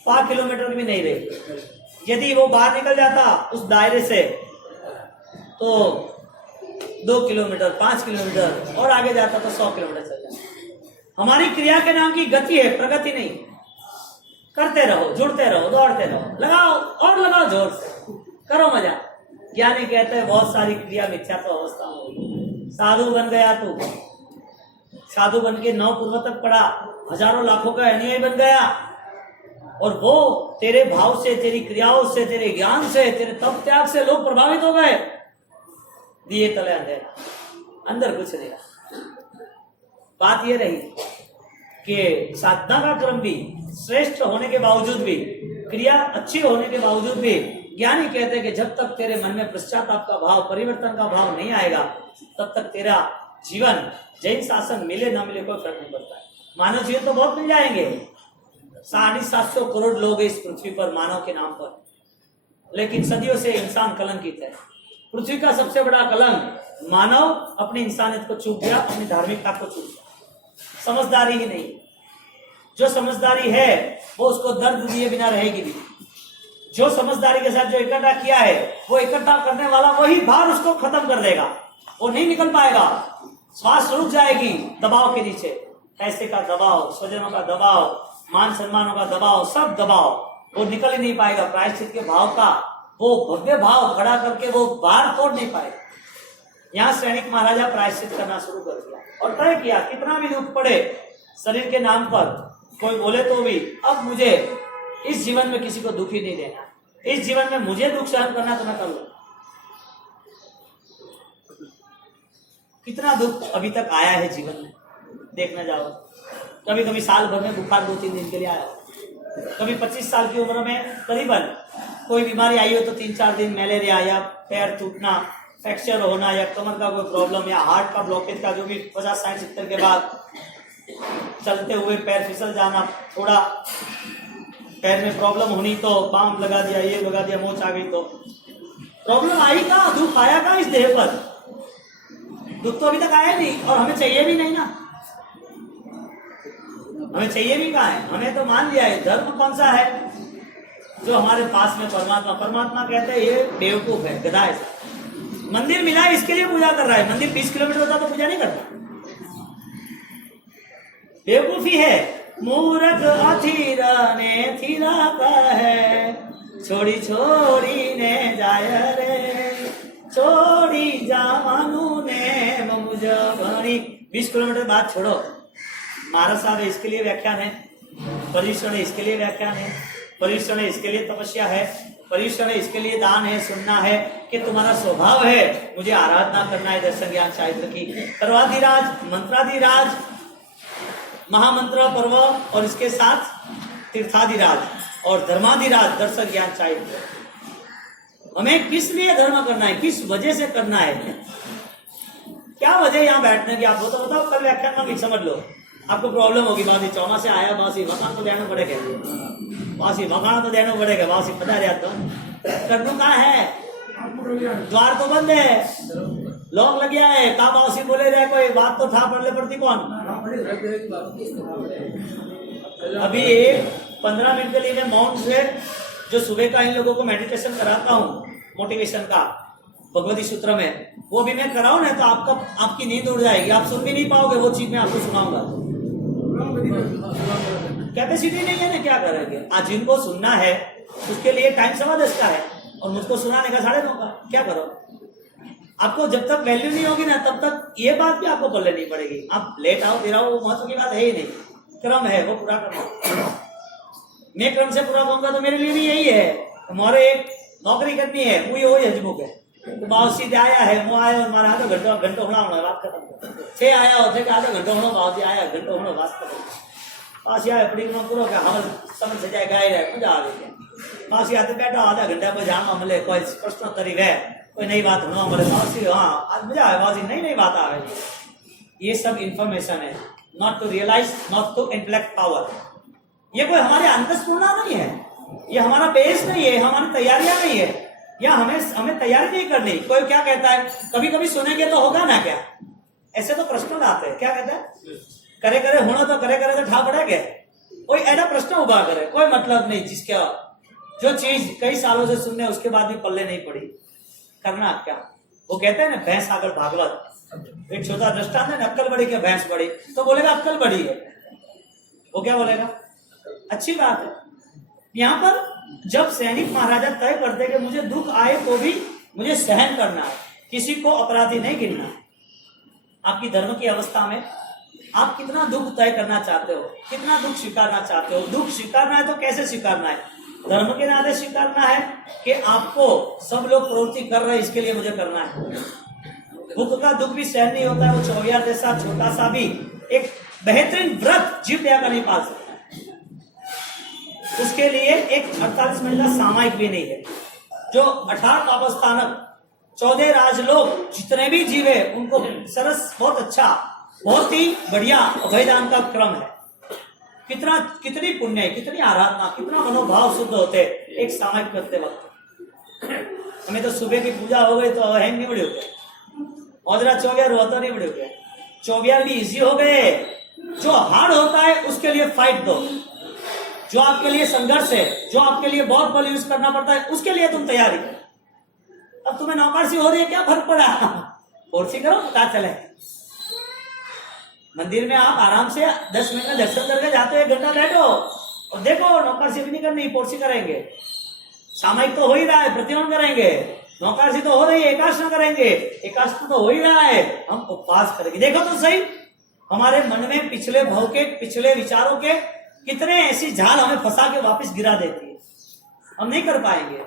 5 किलोमीटर भी नहीं रही। यदि वो बाहर निकल जाता उस दायरे से तो 2 किलोमीटर, 5 किलोमीटर और आगे जाता तो 100 किलोमीटर चल जाता। हमारी क्रिया के नाम की गति है, प्रगति नहीं। करते रहो, जुड़ते रहो, दौड़ते रहो, लगाओ और लगाओ जोर से, करो मजा। ज्ञानी कहते हैं बहुत सारी क्रिया मिथ्या तो अवस्था होगी। साधु बन गया तू, साधु बन के 9 पूर्व तक पढ़ा, हजारों लाखों का अनुयायी बन गया, और वो तेरे भाव से, तेरी क्रियाओं से, तेरे ज्ञान से, तेरे तप त्याग से लोग प्रभावित हो गए। दिए तले अंधेरा, अंदर कुछ नहीं रहा। बात यह रही कि साधना का क्रम भी श्रेष्ठ होने के बावजूद भी, क्रिया अच्छी होने के बावजूद भी, ज्ञानी कहते हैं कि जब तक तेरे मन में पश्चाताप का भाव, परिवर्तन का भाव नहीं आएगा, तब तक तेरा जीवन जैन शासन मिले ना मिले कोई फर्क नहीं पड़ता है। मानव जीवन तो बहुत मिल जाएंगे, 750 करोड़ लोग इस पृथ्वी पर मानव के नाम पर, लेकिन सदियों से इंसान कलंकित है। पृथ्वी का सबसे बड़ा कलंक मानव अपनी इंसानियत को चूक गया, अपनी धार्मिकता को चूक गया। समझदारी ही नहीं, जो समझदारी है वो उसको दर्द दिए बिना रहेगी भी। जो समझदारी के साथ जो इकट्ठा किया है, वो इकट्ठा करने वाला वही भार उसको खत्म कर देगा, वो नहीं निकल पाएगा। श्वास रुक जाएगी दबाव के नीचे, पैसे का दबाव, स्वजनों का दबाव, मान सम्मानों का दबाव, सब दबाव, वो निकल ही नहीं पाएगा। प्रायश्चित के भाव का वो भव्य भाव खड़ा करके वो बार तोड़ नहीं पाएगा। यहाँ सैनिक महाराजा प्रायश्चित करना शुरू कर दिया और तय किया कितना भी दुख पड़े शरीर के नाम पर, कोई बोले तो भी, अब मुझे इस जीवन में किसी को दुख ही नहीं देना। इस जीवन में मुझे दुख सहन करना तो मैं कर लूं। कितना दुख अभी तक आया है जीवन में, देखने जाओ। कभी कभी साल भर में बुखार 2-3 दिन के लिए आया, कभी 25 साल की उम्र में करीबन कोई बीमारी आई हो तो 3-4 दिन, मलेरिया या पैर टूटना, फ्रैक्चर होना, या कमर का कोई प्रॉब्लम, या हार्ट का ब्लॉकेज का, जो भी 50-60 के बाद चलते हुए पैर फिसल जाना, थोड़ा पैर में प्रॉब्लम होनी तो पाम लगा दिया, ये लगा दिया, मोच आ गई तो प्रॉब्लम आई कहाँ, दुख आया कहाँ इस देह पर? दुख तो अभी तक आया नहीं, और हमें चाहिए भी नहीं ना। हमें चाहिए भी कहाँ है? हमें तो मान लिया है धर्म कौन सा है जो हमारे पास में परमात्मा। परमात्मा कहते हैं ये बेवकूफ है, गधा है, मंदिर मिला है इसके लिए पूजा कर रहा है। मंदिर 20 किलोमीटर होता तो पूजा नहीं करता। बेवकूफी है। मूर्ख अधीरा ने थीरा है, छोड़ी छोड़ी ने जाय रे, छोड़ी जावानू ने मुझ भणी 20 किलोमीटर बाद छोड़ो, महाराज साहब है इसके लिए व्याख्यान है, पर्युषण है इसके लिए व्याख्यान है, पर्युषण है इसके लिए तपस्या है, पर्युषण है इसके लिए दान है, सुनना है कि तुम्हारा स्वभाव है मुझे आराधना करना है दर्शन ज्ञान चारित्र की। सर्वाधिराज, मंत्राधिराज, महामंत्र पर्व और इसके साथ तीर्थाधिराज और धर्माधिराज दर्शन ज्ञान चारित्र। हमें किस लिए धर्म करना है, किस वजह से करना है, क्या वजह यहाँ बैठने की? आप तो बताओ, कल व्याख्यान में समझ लो, आपको प्रॉब्लम होगी। बासी चौमा से आया, बासी मकान तो देना पड़ेगा, बासी मकान तो देना पड़ेगा, बासी पता रहा तो करनू कहाँ है, द्वार तो बंद है, लॉक लग गया है, कहा बासी बोले रहे, कोई बात तो ठा पड़ने पड़ती कौन? अभी 15 मिनट के लिए मैं माउंट से जो सुबह का इन लोगों को मेडिटेशन कराता हूँ मोटिवेशन का भगवती सूत्र में, वो भी मैं कराऊं ना तो आपकी नींद उड़ जाएगी, आप सुन भी नहीं पाओगे वो चीज मैं आपको सुनाऊंगा। कैपेसिटी नहीं है ना, क्या करेंगे? आज जिनको सुनना है उसके लिए टाइम 10:15 का है और मुझको सुनाने का 9:30 का, क्या करो? आपको जब तक वैल्यू नहीं होगी ना तब तक ये बात भी आपको कर लेनी पड़ेगी। आप लेट आओ देर आओ वो महत्व की बात है ही नहीं, क्रम है वो पूरा करना। मैं क्रम से पूरा कहूंगा तो मेरे लिए भी यही है, हमारे एक नौकरी करनी है, वो हजमुक है, तो बावसी आया है, वो आया और मारा आधो घंटो होना बात खत्म, छे आया होते कि आधो घंटो होना, बावसी आया घंटो होना बात खत्म, पास आया पड़ी पूरा क्या हम समझ से जाए गाय रहे मजा आ गई। पास आते बैठा आधा घंटा पर जाना मिले, कोई प्रश्न करी है, कोई नई बात होना मिले, बावसी हाँ आज मजा आए, बावसी नई बात आ रही। ये सब इंफॉर्मेशन है, not to realise, not to intellect power. ये कोई हमारे अंतस्फूर्णा नहीं है, ये हमारा बेस नहीं है, हमारी तैयारियां नहीं है, या हमें तैयारी नहीं करनी। कोई क्या कहता है, कभी कभी सुनेंगे तो होगा ना क्या, ऐसे तो प्रश्न आते हैं, क्या कहता है, करे करे होना तो करे करे तो ठा पड़ेगा, कोई ऐसा प्रश्न उभा करे, कोई मतलब नहीं, जिसका जो चीज कई सालों से सुनने उसके बाद भी पल्ले नहीं पड़ी, करना क्या? वो कहते हैं ना भैंस आकर भागवत, एक छोटा दृष्टांत है, अक्कल बड़ी क्या भैंस बड़ी, तो बोलेगा अक्कल बड़ी है, वो क्या बोलेगा? अच्छी बात है। यहाँ पर जब सैनिक महाराजा तय करते कि मुझे दुख आए तो भी मुझे सहन करना है, किसी को अपराधी नहीं गिनना है। आपकी धर्म की अवस्था में आप कितना दुख तय करना चाहते हो, कितना दुख स्वीकारना चाहते हो? दुख स्वीकारना है तो कैसे स्वीकारना है? धर्म के नाते स्वीकारना है कि आपको सब लोग प्रवृत्ति कर रहे हैं इसके लिए मुझे करना है। दुख का दुख भी सहन नहीं होता है, वो 24 जैसा छोटा सा भी एक बेहतरीन व्रत जीव दया का नहीं पाल सकता, उसके लिए एक 48 मिनट का सामायिक भी नहीं है। जो 18 पापस्थानक 14 राजलोक जितने भी जीवे उनको सरस बहुत अच्छा, बहुत ही बढ़िया अभयदान का क्रम है। कितनी पुण्य है, कितनी आराधना, कितना मनोभाव शुद्ध होते एक सामायिक करते वक्त। हमें तो सुबह की पूजा हो गई तो हैंग नहीं बड़े हो गए, औदरा 24 रोता नहीं बड़े हो गए, 24 भी इजी हो गए। जो हार्ड होता है उसके लिए फाइट दो, जो आपके लिए संघर्ष है, जो आपके लिए बहुत बल यूज करना पड़ता है उसके लिए तुम तैयारी करो। अब तुम्हें नौकरसी हो रही है, क्या फर्क पड़ा, फोर्सी करो पता चले। मंदिर में आप आराम से 10 मिनट में दर्शन करके जाते हो, 1 घंटा बैठो और देखो, नौकरसी भी नहीं करनी, फोर्सी करेंगे। सामायिक तो हो ही रहा है, प्रतिवन करेंगे, नौकरसी तो हो रही है, एकादश करेंगे, एकादश तो हो ही रहा है, हम उपवास करेंगे। देखो तो सही, हमारे मन में पिछले भाव के, पिछले विचारों के कितने ऐसी झाल हमें फंसा के वापस गिरा देती है, हम नहीं कर पाएंगे।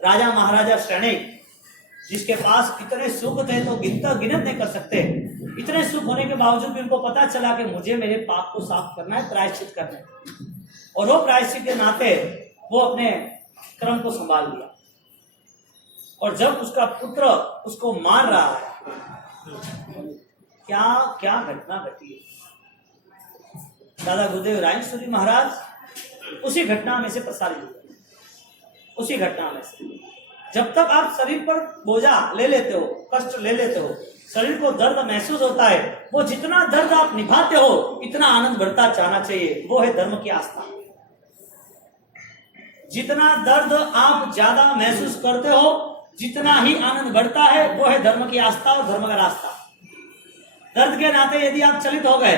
राजा महाराजा श्रेणी जिसके पास इतने सुख थे तो गिनत नहीं कर सकते, इतने सुख होने के बावजूद भी उनको पता चला कि मुझे मेरे पाप को साफ करना है, प्रायश्चित करना है, और वो प्रायश्चित के नाते वो अपने क्रम को संभाल लिया। और जब उसका पुत्र उसको मार रहा है, क्या क्या घटना घटी है। दादा गुरुदेव रायेश्वरी महाराज उसी घटना में से प्रसारित हुए, उसी घटना में से। जब तक आप शरीर पर बोझा ले लेते हो, कष्ट ले लेते हो, शरीर को दर्द महसूस होता है, वो जितना दर्द आप निभाते हो इतना आनंद बढ़ता जाना चाहिए, वो है धर्म की आस्था। जितना दर्द आप ज्यादा महसूस करते हो जितना ही आनंद बढ़ता है, वो है धर्म की आस्था और धर्म का रास्ता। दर्द के नाते यदि आप चलित हो गए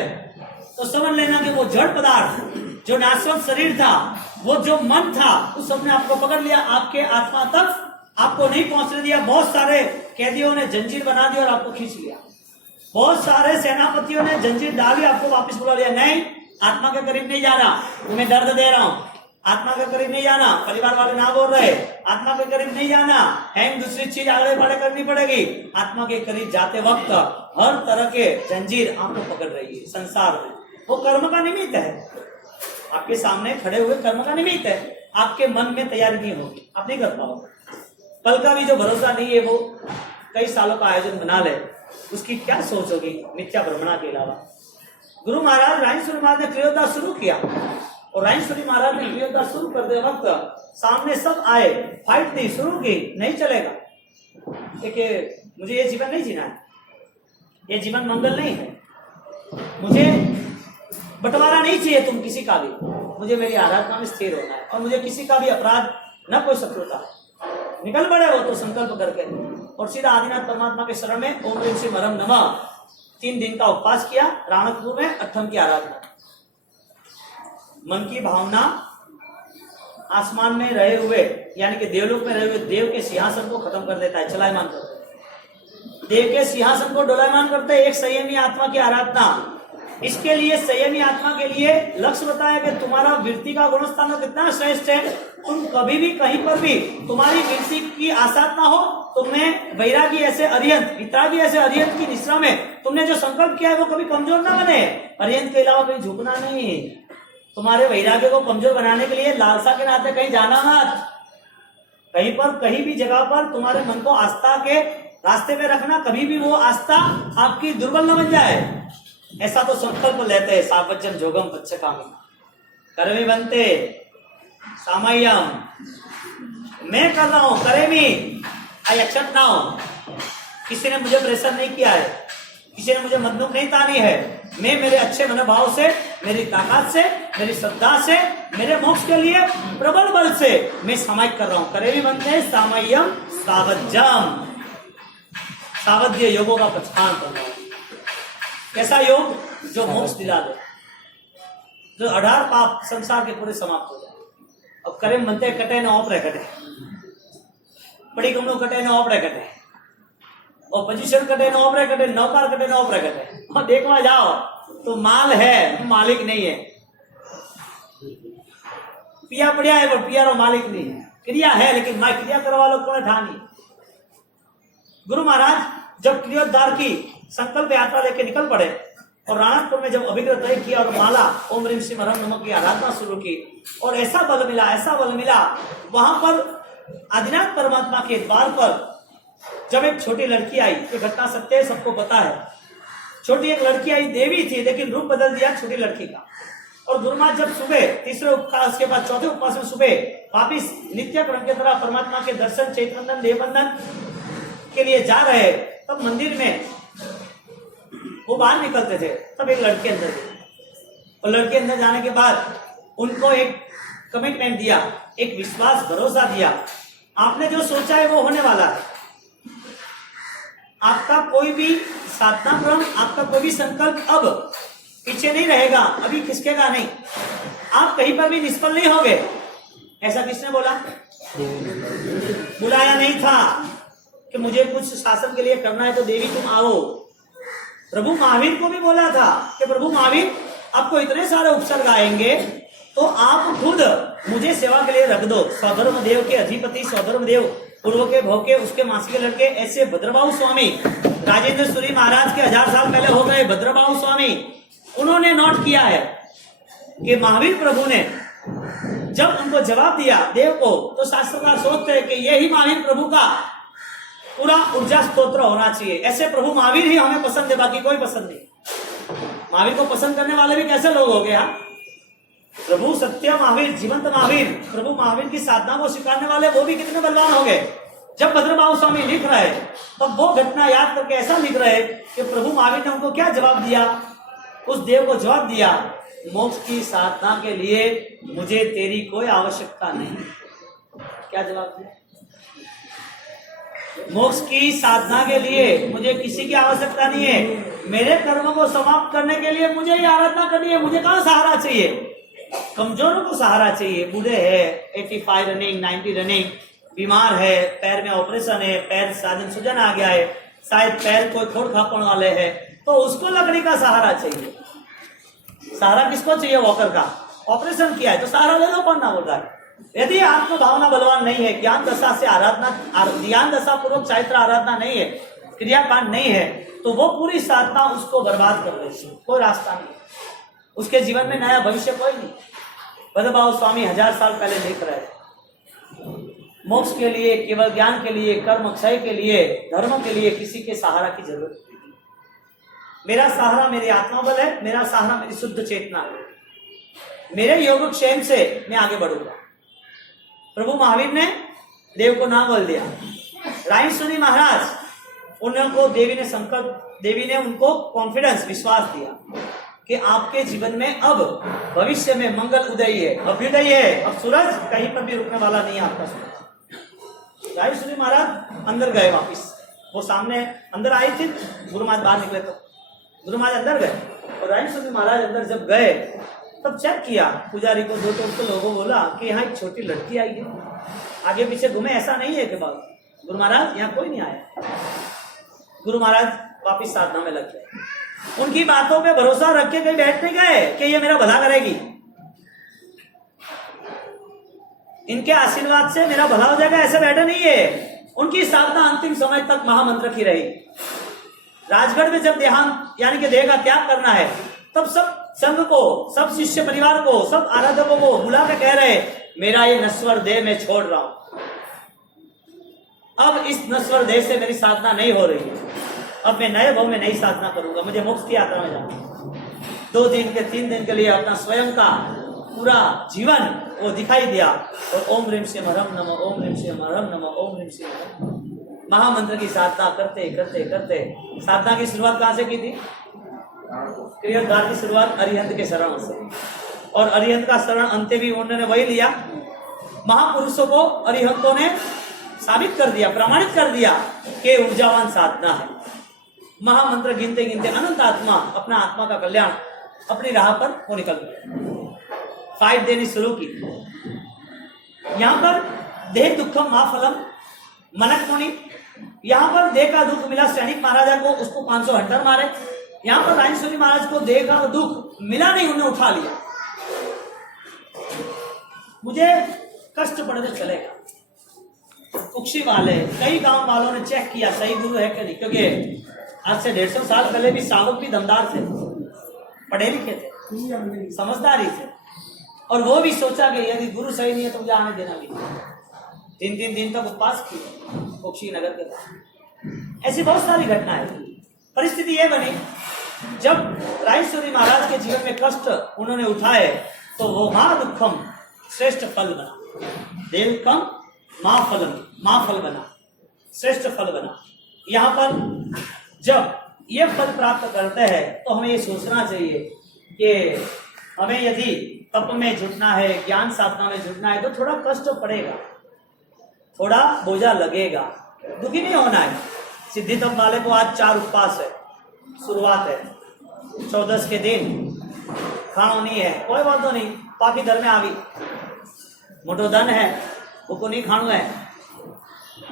तो समझ लेना कि वो जड़ पदार्थ, जो नाशवंत शरीर था, वो जो मन था, उस सबने आपको पकड़ लिया, आपके आत्मा तक आपको नहीं पहुंचने दिया। बहुत सारे कैदियों ने जंजीर बना दी और आपको खींच लिया। बहुत सारे सेनापतियों ने जंजीर डाली, आपको वापस बुला लिया, नहीं आत्मा के करीब नहीं जाना, तुम्हें दर्द दे रहा हूं, आत्मा के करीब नहीं जाना, परिवार वाले ना बोल रहे, आत्मा के करीब नहीं जाना, हैंग दूसरी चीज आगे बढ़े करनी पड़ेगी। आत्मा के करीब जाते वक्त हर तरह के जंजीर आपको पकड़ रही है संसार में। वो कर्म का निमित्त है, आपके सामने खड़े हुए कर्म का निमित्त है। आपके मन में तैयारी नहीं होगी, आप नहीं कर पाओगे। कल का भी जो भरोसा नहीं है, वो कई सालों का आयोजन बना ले, उसकी क्या सोच होगी मिथ्या भ्रमणा के अलावा। गुरु महाराज रायसूरी महाराज ने क्रियोदा शुरू किया, और रायसूरी महाराज ने क्रियोदा शुरू करते वक्त सामने सब आए, फाइट दी, शुरू की, नहीं चलेगा, क्योंकि मुझे ये जीवन नहीं जीना है, ये जीवन मंगल नहीं है, मुझे बंटवारा नहीं चाहिए तुम किसी का भी, मुझे मेरी आराधना में स्थिर होना है, और मुझे किसी का भी अपराध न कोई शत्रुता। निकल पड़े वो तो संकल्प करके, और सीधा आदिनाथ परमात्मा के शरण में ओम ह्रीं श्रीं हरम नमः 3 दिन का उपवास किया, राणकपुर में अट्ठम की आराधना। मन की भावना आसमान में रहे हुए, यानी कि देवलोक में रहे हुए देव के सिंहासन को खत्म कर देता है, चलायमान करता है, देव के सिंहासन को डोलायमान करते है। एक संयमी आत्मा की आराधना, इसके लिए संयमी आत्मा के लिए लक्ष्य बताया कि तुम्हारा वृत्ति का गुणस्थान कितना श्रेष्ठ है। तुम कभी भी कहीं पर भी तुम्हारी वृत्ति की आसात ना हो, तुमने वैरागी ऐसे अरिहंत, वितरागी ऐसे अरिहंत की निश्रा में तुमने जो संकल्प किया है वो कभी कमजोर ना बने। अरिहंत के अलावा कहीं झुकना नहीं, तुम्हारे वैराग्य को कमजोर बनाने के लिए लालसा के नाते कहीं जाना मत, कहीं पर कहीं भी जगह पर तुम्हारे मन को आस्था के रास्ते पे रखना, कभी भी वो आस्था आपकी दुर्बल न बन जाए। ऐसा तो संकल्प लेते हैं, सावज्जम जोगम पच्चकामी कर्मी बनते सामय्यम, मैं कर रहा हूं, करे भी आई एक्सेप्ट नाउ। किसी ने मुझे प्रेशर नहीं किया है, किसी ने मुझे मदनुक नहीं तानी है, मैं मेरे अच्छे मनोभाव से, मेरी ताकत से, मेरी श्रद्धा से, मेरे मोक्ष के लिए प्रबल बल से मैं सामयिक कर रहा हूं। करे भी बनते सामय्यम सावज्जम, सावध्य योगों का प्रस्थान कर रहा हूं। कैसा योग? जो मोक्ष दिला दे, जो 18 पाप संसार के पूरे समाप्त हो जाए। अब करे मनते कटे न ओपरे कटे, बड़ी कमनो कटे न ओपरे कटे, और पोजीशन कटे न ओपरे कटे, नौकार कटे न ओपरे कटे। और देखवा जाओ तो माल है, मालिक नहीं है। पिया पड़िया है पर पिया रो मालिक नहीं है। क्रिया है लेकिन मैं क्रिया करवा लो कौन था नहीं। गुरु महाराज जब क्रियोद्धार की संकल्प यात्रा लेके निकल पड़े और राणकपुर में जब अभिग्रह तय किया और माला ओम ह्रीं श्रीं हरम नमः की आराधना शुरू की, और ऐसा बल मिला, ऐसा बल मिला, वहां पर आदिनाथ परमात्मा के द्वार पर जब एक छोटी लड़की आई, तो घटना सत्य है, सबको पता है। छोटी एक लड़की आई, देवी थी लेकिन रूप बदल दिया छोटी लड़की का। और गुरु महाराज जब सुबह तीसरे उपवास के बाद चौथे उपवास में सुबह वापिस नित्य क्रम की तरह परमात्मा के दर्शन, चैतवंदन, देवबंदन के लिए जा रहे, तब मंदिर में वो बाहर निकलते थे, तब एक लड़के अंदर गए। और लड़के अंदर जाने के बाद उनको एक कमिटमेंट दिया, एक विश्वास, भरोसा दिया, आपने जो सोचा है वो होने वाला है। आपका कोई भी साधना क्रम, आपका कोई भी संकल्प अब पीछे नहीं रहेगा, अभी खिसकेगा नहीं, आप कहीं पर भी निष्फल नहीं होगे। ऐसा किसने बोला? बुलाया नहीं था कि मुझे कुछ शासन के लिए करना है तो देवी तुम आओ। प्रभु महावीर को भी बोला था कि प्रभु महावीर आपको इतने सारे उपसर्ग आएंगे तो आप खुद मुझे सेवा के लिए रख दो। स्वधर्म देव के अधिपति स्वधर्म देव, पूर्व के भव के, उसके मासी के लड़के, ऐसे भद्रबाहु स्वामी, राजेंद्र सूरी महाराज के 1000 साल पहले हो गए भद्रबाहु स्वामी, उन्होंने नोट किया है कि महावीर प्रभु ने जब उनको जवाब दिया देव को, तो शास्त्रकार सोचते हैं कि यही महावीर प्रभु का पूरा ऊर्जा स्तोत्र होना चाहिए। ऐसे प्रभु महावीर ही हमें पसंद है, बाकी कोई पसंद नहीं। महावीर को पसंद करने वाले भी कैसे लोग हो गए? प्रभु सत्य महावीर, जीवंत महावीर, प्रभु महावीर की साधना को स्वीकारने वाले वो भी कितने बलवान हो गए। जब भद्रबाहु स्वामी लिख रहे तब वो घटना याद करके ऐसा लिख रहे कि प्रभु महावीर ने उनको क्या जवाब दिया? उस देव को जवाब दिया, मोक्ष की साधना के लिए मुझे तेरी कोई आवश्यकता नहीं। क्या जवाब दिया? मोक्ष की साधना के लिए मुझे किसी की आवश्यकता नहीं है। मेरे कर्म को समाप्त करने के लिए मुझे ही आराधना करनी है। मुझे कहाँ सहारा चाहिए? कमजोरों को सहारा चाहिए। बूढ़े है, 85 रनिंग, 90 रनिंग, बीमार है, पैर में ऑपरेशन है, पैर साजन सुजन आ गया है, शायद पैर कोई खोड़ खापण वाले है तो उसको लकड़ी का सहारा चाहिए। सहारा किसको चाहिए? वॉकर का। ऑपरेशन किया है तो सहारा ले लो, कौन ना बोल रहा है। यदि आत्म भावना बलवान नहीं है, ज्ञान दशा से आराधना, ज्ञान दशा पूर्वक चारित्र आराधना नहीं है, क्रियाकांड नहीं है, तो वो पूरी साधना उसको बर्बाद कर देती है। कोई रास्ता नहीं, उसके जीवन में नया भविष्य कोई नहीं। बद्रभाव स्वामी 1000 साल पहले लिख रहे हैं, मोक्ष के लिए, केवल ज्ञान के लिए, कर्म क्षय के लिए, धर्म के लिए किसी के सहारा की जरूरत नहीं। मेरा सहारा मेरी आत्मा बल है, मेरा सहारा मेरी शुद्ध चेतना है। मेरे योगक्षेम से मैं आगे बढ़ूंगा। प्रभु महावीर ने देव को ना बोल दिया। राय सुनी महाराज, उनको देवी ने उनको कॉन्फिडेंस, विश्वास दिया कि आपके जीवन में अब भविष्य में मंगल उदय है, अभ्युदय है। अब सूरज कहीं पर भी रुकने वाला नहीं है आपका सूरज। राय सुनी महाराज अंदर गए वापिस। वो सामने अंदर आई थी, गुरु महाराज बाहर निकले तो गुरु महाराज अंदर गए और राय सुनी महाराज अंदर जब गए तब चेक किया पुजारी को, दो तो लोगों बोला कि यहाँ एक छोटी लड़की आई है। आगे पीछे घूमे, ऐसा नहीं है कि बात गुरु महाराज यहाँ कोई नहीं आया। गुरु महाराज वापिस साधना में लग गए। उनकी बातों पे भरोसा रख के कहीं बैठ नहीं गए कि ये मेरा भला करेगी, इनके आशीर्वाद से मेरा भला हो जाएगा, ऐसे बैठे नहीं है। उनकी साधना अंतिम समय तक महामंत्र की रही। राजगढ़ में जब देहांत यानी कि देह का त्याग करना है, तब सब संघ को, सब शिष्य परिवार को, सब आराधकों को बुला के कह रहे, मेरा ये नश्वर देह मैं छोड़ रहा हूं। अब इस नश्वर देह से मेरी साधना नहीं हो रही है। अब मैं नए भाव में नई साधना करूंगा, मुझे मोक्ष की यात्रा में जाना। 2 दिन के 3 दिन के लिए अपना स्वयं का पूरा जीवन वो दिखाई दिया और ओम ह्रीम श्रीम हरम नमः, ओम ह्रीम श्रीम हरम नमः, ओम ह्रीम श्रीम महामंत्र की साधना करते करते करते। साधना की शुरुआत कहां से की थी? क्रियाद्वार की शुरुआत अरिहंत के शरण से, और अरिहंत का शरण अंत्य भी उन्होंने वही लिया। महापुरुषों को अरिहंतों ने साबित कर दिया, प्रमाणित कर दिया कि ऊर्जावान साधना है। महामंत्र गिनते गिनते अनंत आत्मा अपना आत्मा का कल्याण अपनी राह पर वो निकल गए। फाइट देनी शुरू की। यहाँ पर देह दुखम मा फलम मनक मुनि, यहाँ पर देह का दुख मिला सैनिक महाराजा को, उसको 500 हंटर मारे। यहाँ पर रायसुरी महाराज को देह का दुख मिला नहीं, उन्हें उठा लिया। मुझे कष्ट पड़ने चलेगा। कुक्षी वाले कई गांव वालों ने चेक किया सही गुरु है कि नहीं, क्योंकि आज से 150 साल पहले भी सावक भी दमदार थे, पढ़े लिखे थे, समझदारी थे, और वो भी सोचा कि यदि गुरु सही नहीं है तो मुझे आने देना भी। 3-3 दिन तक उपवास किए कुक्षी नगर के पास। ऐसी बहुत सारी घटनाएं। परिस्थिति ये बनी, जब रायसुरी महाराज के जीवन में कष्ट उन्होंने उठाए तो वो मां दुखम श्रेष्ठ फल बना। देव दुखम मां फल बना, श्रेष्ठ फल बना। यहाँ पर जब ये फल प्राप्त करते हैं तो हमें ये सोचना चाहिए कि हमें यदि तप में जुटना है, ज्ञान साधना में जुटना है, तो थोड़ा कष्ट पड़ेगा, थोड़ा बोझा लगेगा, दुखी नहीं होना है। सिद्धि तप वाले को आज 4 उपवास है, शुरुआत है। 14 के दिन खाना नहीं है, कोई बात तो नहीं, पापी धर्म में आवी मोटो धन है, वो नहीं खाणु है।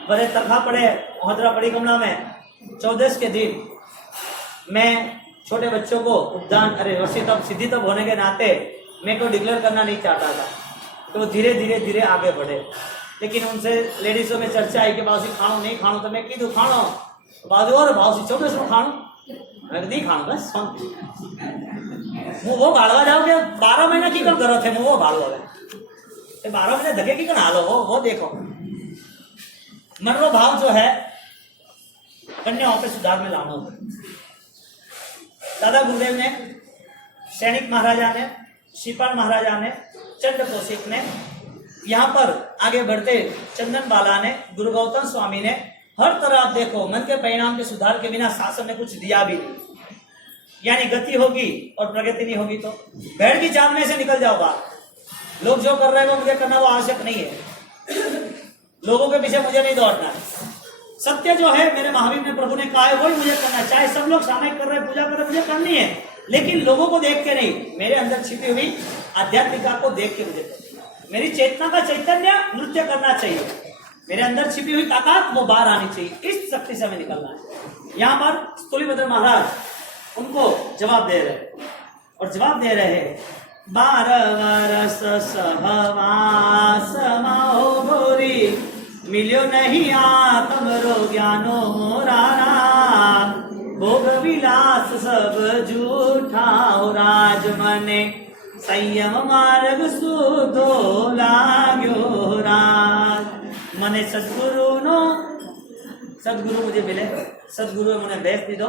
बड़े तरखा पड़े, हदरा पड़ी कमला में। 14 के दिन मैं छोटे बच्चों को उपदान, अरे रसी तप सिद्धि तप होने के नाते मैं को डिक्लेयर करना नहीं चाहता था, तो धीरे धीरे धीरे आगे बढ़े। लेकिन उनसे लेडीजों में चर्चा आई कि बाबू खाणो नहीं खाणो, तो मैं कीधु खाणो बाजू और बाबू 14 में खाणो, मैं नहीं खाणो बस वो भाड़वा जाओ कि 12 महीना की कम जरूरत है, वो भाड़वा है 12 महीने धके की कम हालो, वो देखो मनोभाव जो है कन्याओं पे सुधार में लाना होता है। दादा गुरुदेव ने, सैनिक महाराजा ने, श्रीपाल महाराजा ने, चंद्र कौशिक ने, यहाँ पर आगे बढ़ते चंदन बाला ने, गुरु गौतम स्वामी ने, हर तरह आप देखो मन के परिणाम के सुधार के बिना शासन ने कुछ दिया भी नहीं। यानी गति होगी और प्रगति नहीं होगी तो भेड़ की चाल में से निकल जाओ बाहर। लोग जो कर रहे हैं वो मुझे करना वो आवश्यक नहीं है, लोगों के पीछे मुझे नहीं दौड़ना है। सत्य जो है मेरे महावीर ने, प्रभु ने कहा है, वही मुझे करना है। चाहे सब लोग सामयिक कर रहे हैं, पूजा कर रहे हैं, मुझे करनी है, लेकिन लोगों को देख के नहीं, मेरे अंदर छिपी हुई आध्यात्मिकता को देख के मुझे करनी है। मेरी चेतना का चैतन्य नृत्य करना चाहिए, मेरे अंदर छिपी हुई ताकत वो बाहर आनी चाहिए। इस शक्ति से हमें निकलना है। यहाँ पर स्थूलीभद्र महाराज उनको जवाब दे रहे, और जवाब दे रहे हैं 12 वर्ष सहवास माहो गोरी, मिलियो नहीं आत्म रो ज्ञानो मोराना, भोग विलास सब झूठा राज मने, संयम मार्ग सूधो लाग्यो राज। मने सदगुरु मुझे मिले, सदगुरु मुझे भेज दी दो,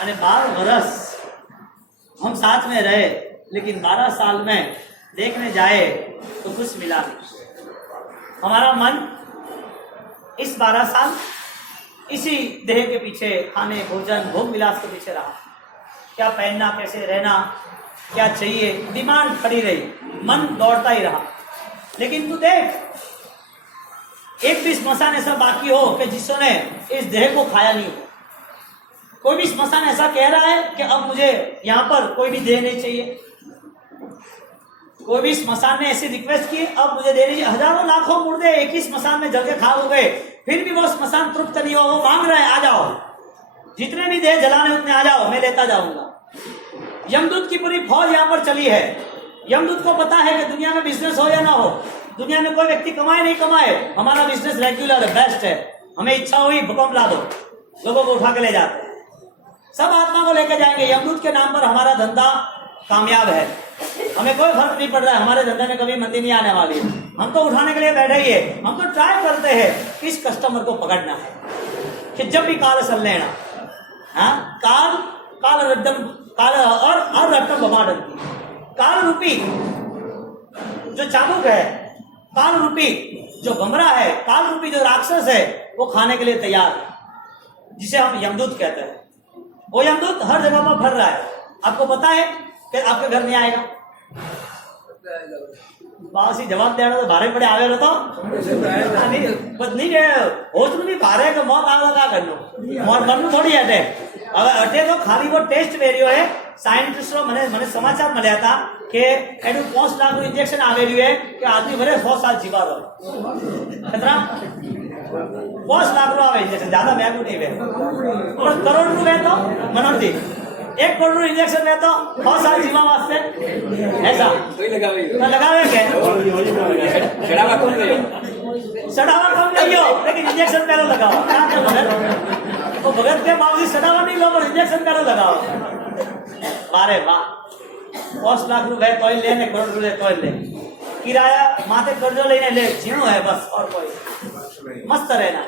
અને 12 वर्ष हम साथ में रहे, लेकिन 12 साल में देखने जाए तो कुछ मिला नहीं। हमारा मन इस 12 साल इसी देह के पीछे, खाने भोजन भोग विलास के पीछे रहा। क्या पहनना, कैसे रहना, क्या चाहिए, डिमांड खड़ी रही, मन दौड़ता ही रहा। लेकिन तू देख, एक भी स्मशान ऐसा बाकी हो कि जिसने इस देह को खाया नहीं हो। कोई भी स्मशान ऐसा कह रहा है कि अब मुझे यहाँ पर कोई भी देह नहीं चाहिए। कोई भी स्मशान ने ऐसी रिक्वेस्ट की, अब मुझे दे दीजिए। हजारों लाखों मुर्दे एक ही स्मशान में जल के खाक हो गए, फिर भी वो स्मशान तृप्त नहीं हो। वो मांग रहे हैं, आ जाओ, जितने भी देह जलाने उतने आ जाओ, मैं लेता जाऊंगा। यमदूत की पूरी फौज यहाँ पर चली है। यमदूत को पता है कि दुनिया में बिजनेस हो या ना हो, दुनिया में कोई व्यक्ति कमाए नहीं कमाए, हमारा बिजनेस रेगुलर है, बेस्ट है। हमें इच्छा हुई भूकंप ला दो, लोगों को उठा के ले जाते हैं। सब आत्मा को लेकर जाएंगे। यमदूत के नाम पर हमारा धंधा कामयाब है, हमें कोई फर्क नहीं पड़ रहा है। हमारे धंधे में कभी मंदी नहीं आने वाली। हम तो उठाने के लिए बैठे ही है। हम तो ट्राई करते हैं किस कस्टमर को पकड़ना है कि जब भी काल सल लेना, हाँ, काल रड्डम काल और रट्टम बमाडन, काल रूपी जो चाबुक है, काल रूपी जो भमरा है, काल रूपी जो राक्षस है, वो खाने के लिए तैयार है, जिसे हम यमदूत कहते हैं। वो यमदूत हर जगह पर भर रहा है। आपको पता है कि आपके घर नहीं आएगा। बासी जवाब दे रहा तो भारे पड़े आवे रहो तो पत्नी के होश में भी भारे तो मौत आवे का करनो मौत मरनु थोड़ी हटे। હવે અટે તો ખાલી वो ટેસ્ટ વેર્યો है। સાયન્ટિસ્ટો મને સમાચાર મળ્યા હતા કે એનું 5 લાખનું ઇન્જેક્શન આવેલું है કે આદમી ભલે 100 साल जीवा रहो। कितना 5 लाख रो आवे इंजेक्शन, ज्यादा महंगो नहीं है। और करोड़ रू है तो मनोज जी 1 करोड़ इंजेक्शन ले तो 100 साल जीवा वास्ते ऐसा लगावे के चढ़ावा कम नहीं हो, लेकिन इंजेक्शन पहले लगाओ। क्या कर तो भगत के बावजूद सदावा नहीं लो, इंजेक्शन करो लगाओ। मारे वाह, 5 लाख रुपए तो ले ने, करोड़ रुपए तो ले, किराया माथे कर्जो लेने ले, जीणो है बस, और कोई मस्त रहना।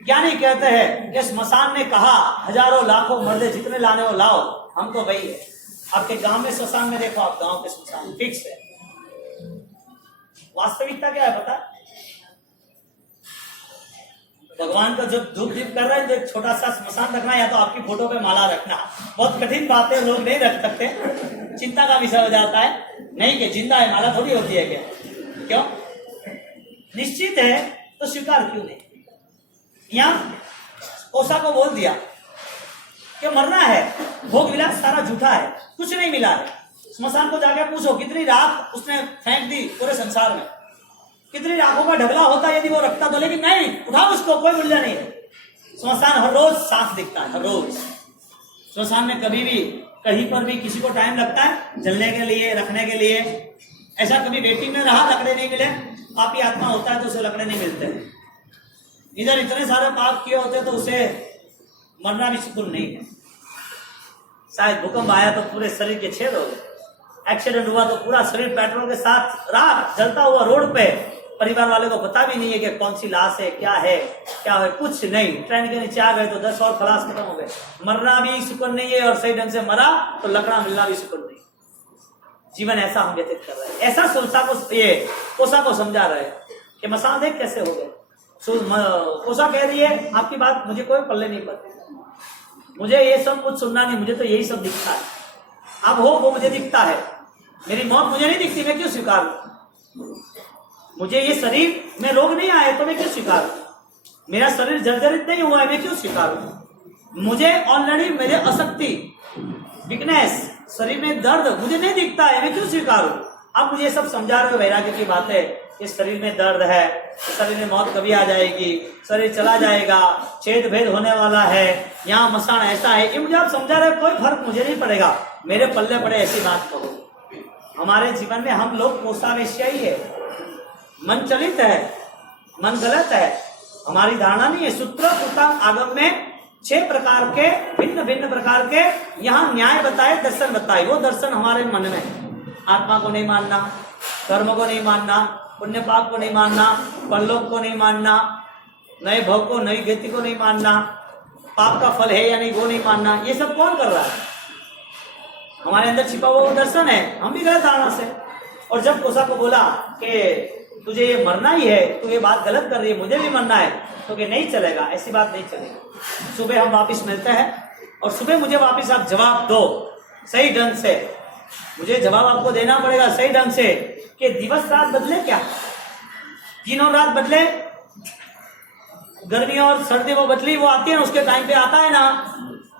ज्ञानी कहते हैं कि स्मशान ने कहा हजारों लाखों मर्दे जितने लाने हो लाओ, हम तो वही है। आपके गांव में श्मशान में देखो, आप गांव के श्मशान फिक्स है। वास्तविकता क्या है पता? भगवान का जब धूप दीप कर रहा है, तो एक छोटा सा स्मशान रखना, या तो आपकी फोटो पे माला रखना। बहुत कठिन बात है, लोग नहीं रख सकते, चिंता का विषय हो जाता है। नहीं कि जिंदा है, माला थोड़ी होती है क्या? क्यों? निश्चित है तो स्वीकार क्यों नहीं? यहाँ कोसा को बोल दिया कि मरना है, भोग विलास सारा झूठा है, कुछ नहीं मिला है। स्मशान को जाके पूछो कितनी राख उसने फेंक दी पूरे संसार में, कितनी राखों का ढगला होता यदि वो रखता तो, लेकिन नहीं, उठाओ उसको, कोई मूल्य नहीं है। स्मशान हर रोज साफ दिखता है, हर रोज। स्मशान में कभी भी कहीं पर भी किसी को टाइम लगता है जलने के लिए, रखने के लिए। ऐसा कभी वेटिंग में रहा, लकड़े नहीं मिले, पापी आत्मा होता है तो उसे लकड़े नहीं मिलते। इधर इतने सारे पाप किए होते तो उसे मरना भी सुकून नहीं है। शायद भूकंप आया तो पूरे शरीर के छेद हो गए, एक्सीडेंट हुआ तो पूरा शरीर पेट्रोल के साथ राख जलता हुआ रोड पे, परिवार वाले को पता भी नहीं है कि कौन सी लाश है, क्या है, कुछ नहीं। ट्रेन के नीचे आ गए तो 10 और खलास खत्म हो गए। मरना भी सुकून नहीं है, और सही ढंग से मरा तो लकड़ा मिलना भी सुकून नहीं। जीवन ऐसा हम व्यतीत कर रहे हैं। ऐसा कोसा को समझा रहे हैं कि मसाल देख कैसे हो गए। कोसा कह रही है आपकी बात मुझे कोई पल्ले नहीं पड़ती, मुझे ये सब कुछ सुनना नहीं, मुझे तो यही सब दिखता है। अब हो वो मुझे दिखता है, मेरी मौत मुझे नहीं दिखती, मैं क्यों स्वीकार करूं? मुझे ये शरीर में रोग नहीं आए तो मैं क्यों स्वीकार करूं? मेरा शरीर जर्जरित नहीं हुआ है, मैं क्यों स्वीकार करूं? मुझे ऑलरेडी मेरे अशक्ति, वीकनेस, शरीर में दर्द मुझे नहीं दिखता है, मैं क्यों स्वीकार करूं? अब मुझे सब समझा रहे हो वैराग्य की बातें, इस शरीर में दर्द है, इस शरीर में मौत कभी आ जाएगी, शरीर चला जाएगा, छेद भेद होने वाला है, यहाँ मसान ऐसा है, ये मुझे आप समझा रहे, कोई फर्क मुझे नहीं पड़ेगा, मेरे पल्ले पड़े ऐसी बात कहो। हमारे जीवन में हम लोग कोषावेश्याई है, मन चलित है, मन गलत है, हमारी धारणा नहीं है। सूत्र सुतांग आगम में 6 प्रकार के भिन्न भिन्न प्रकार के यहाँ न्याय बताए, दर्शन बताए, वो दर्शन हमारे मन में है। आत्मा को नहीं मानना, कर्म को नहीं मानना, पुण्य पाप को नहीं मानना, परलोक को नहीं मानना, नए भव को, नई गति को नहीं मानना, पाप का फल है या नहीं वो नहीं मानना, ये सब कौन कर रहा है? हमारे अंदर छिपा हुआ वो दर्शन है, हम भी गलत धारणा से। और जब कोसा को बोला कि तुझे ये मरना ही है, तू ये बात गलत कर रही है, मुझे भी मरना है, तो कि नहीं चलेगा, ऐसी बात नहीं चलेगी। सुबह हम वापिस मिलते हैं और सुबह मुझे वापिस आप जवाब दो सही ढंग से, मुझे जवाब आपको देना पड़ेगा सही ढंग से कि दिवस रात बदले क्या, दिन और रात बदले, गर्मी और सर्दी वो बदली, वो आती है ना, उसके टाइम पे आता है ना।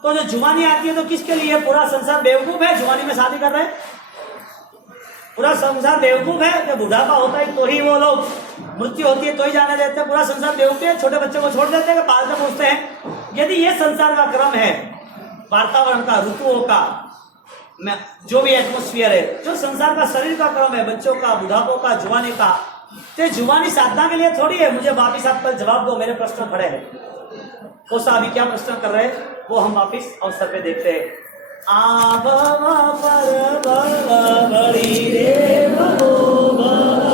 तो जो जुवानी आती है तो किसके लिए? पूरा संसार बेवकूफ है, जुवानी में शादी कर रहे हैं, पूरा संसार बेवकूफ है। जब बुढ़ापा होता है तो ही वो लोग, मृत्यु होती है तो ही जाने देते हैं, पूरा संसार बेवकूफ है, छोटे बच्चों को छोड़ देते हैं, पालते पहुंचते हैं। यदि ये संसार का क्रम है, वातावरण का, ऋतुओं का, जो भी एटमोस्फियर है, जो संसार का शरीर का क्रम है, बच्चों का, बुढ़ापों का, जुवानी का, तो जुवानी साधना के लिए थोड़ी है। मुझे वापिस आप कल जवाब दो, मेरे प्रश्न खड़े हैं। कोसा अभी क्या प्रश्न कर रहे हैं वो हम वापिस अवसर पे देखते हैं। आ बड़ी रे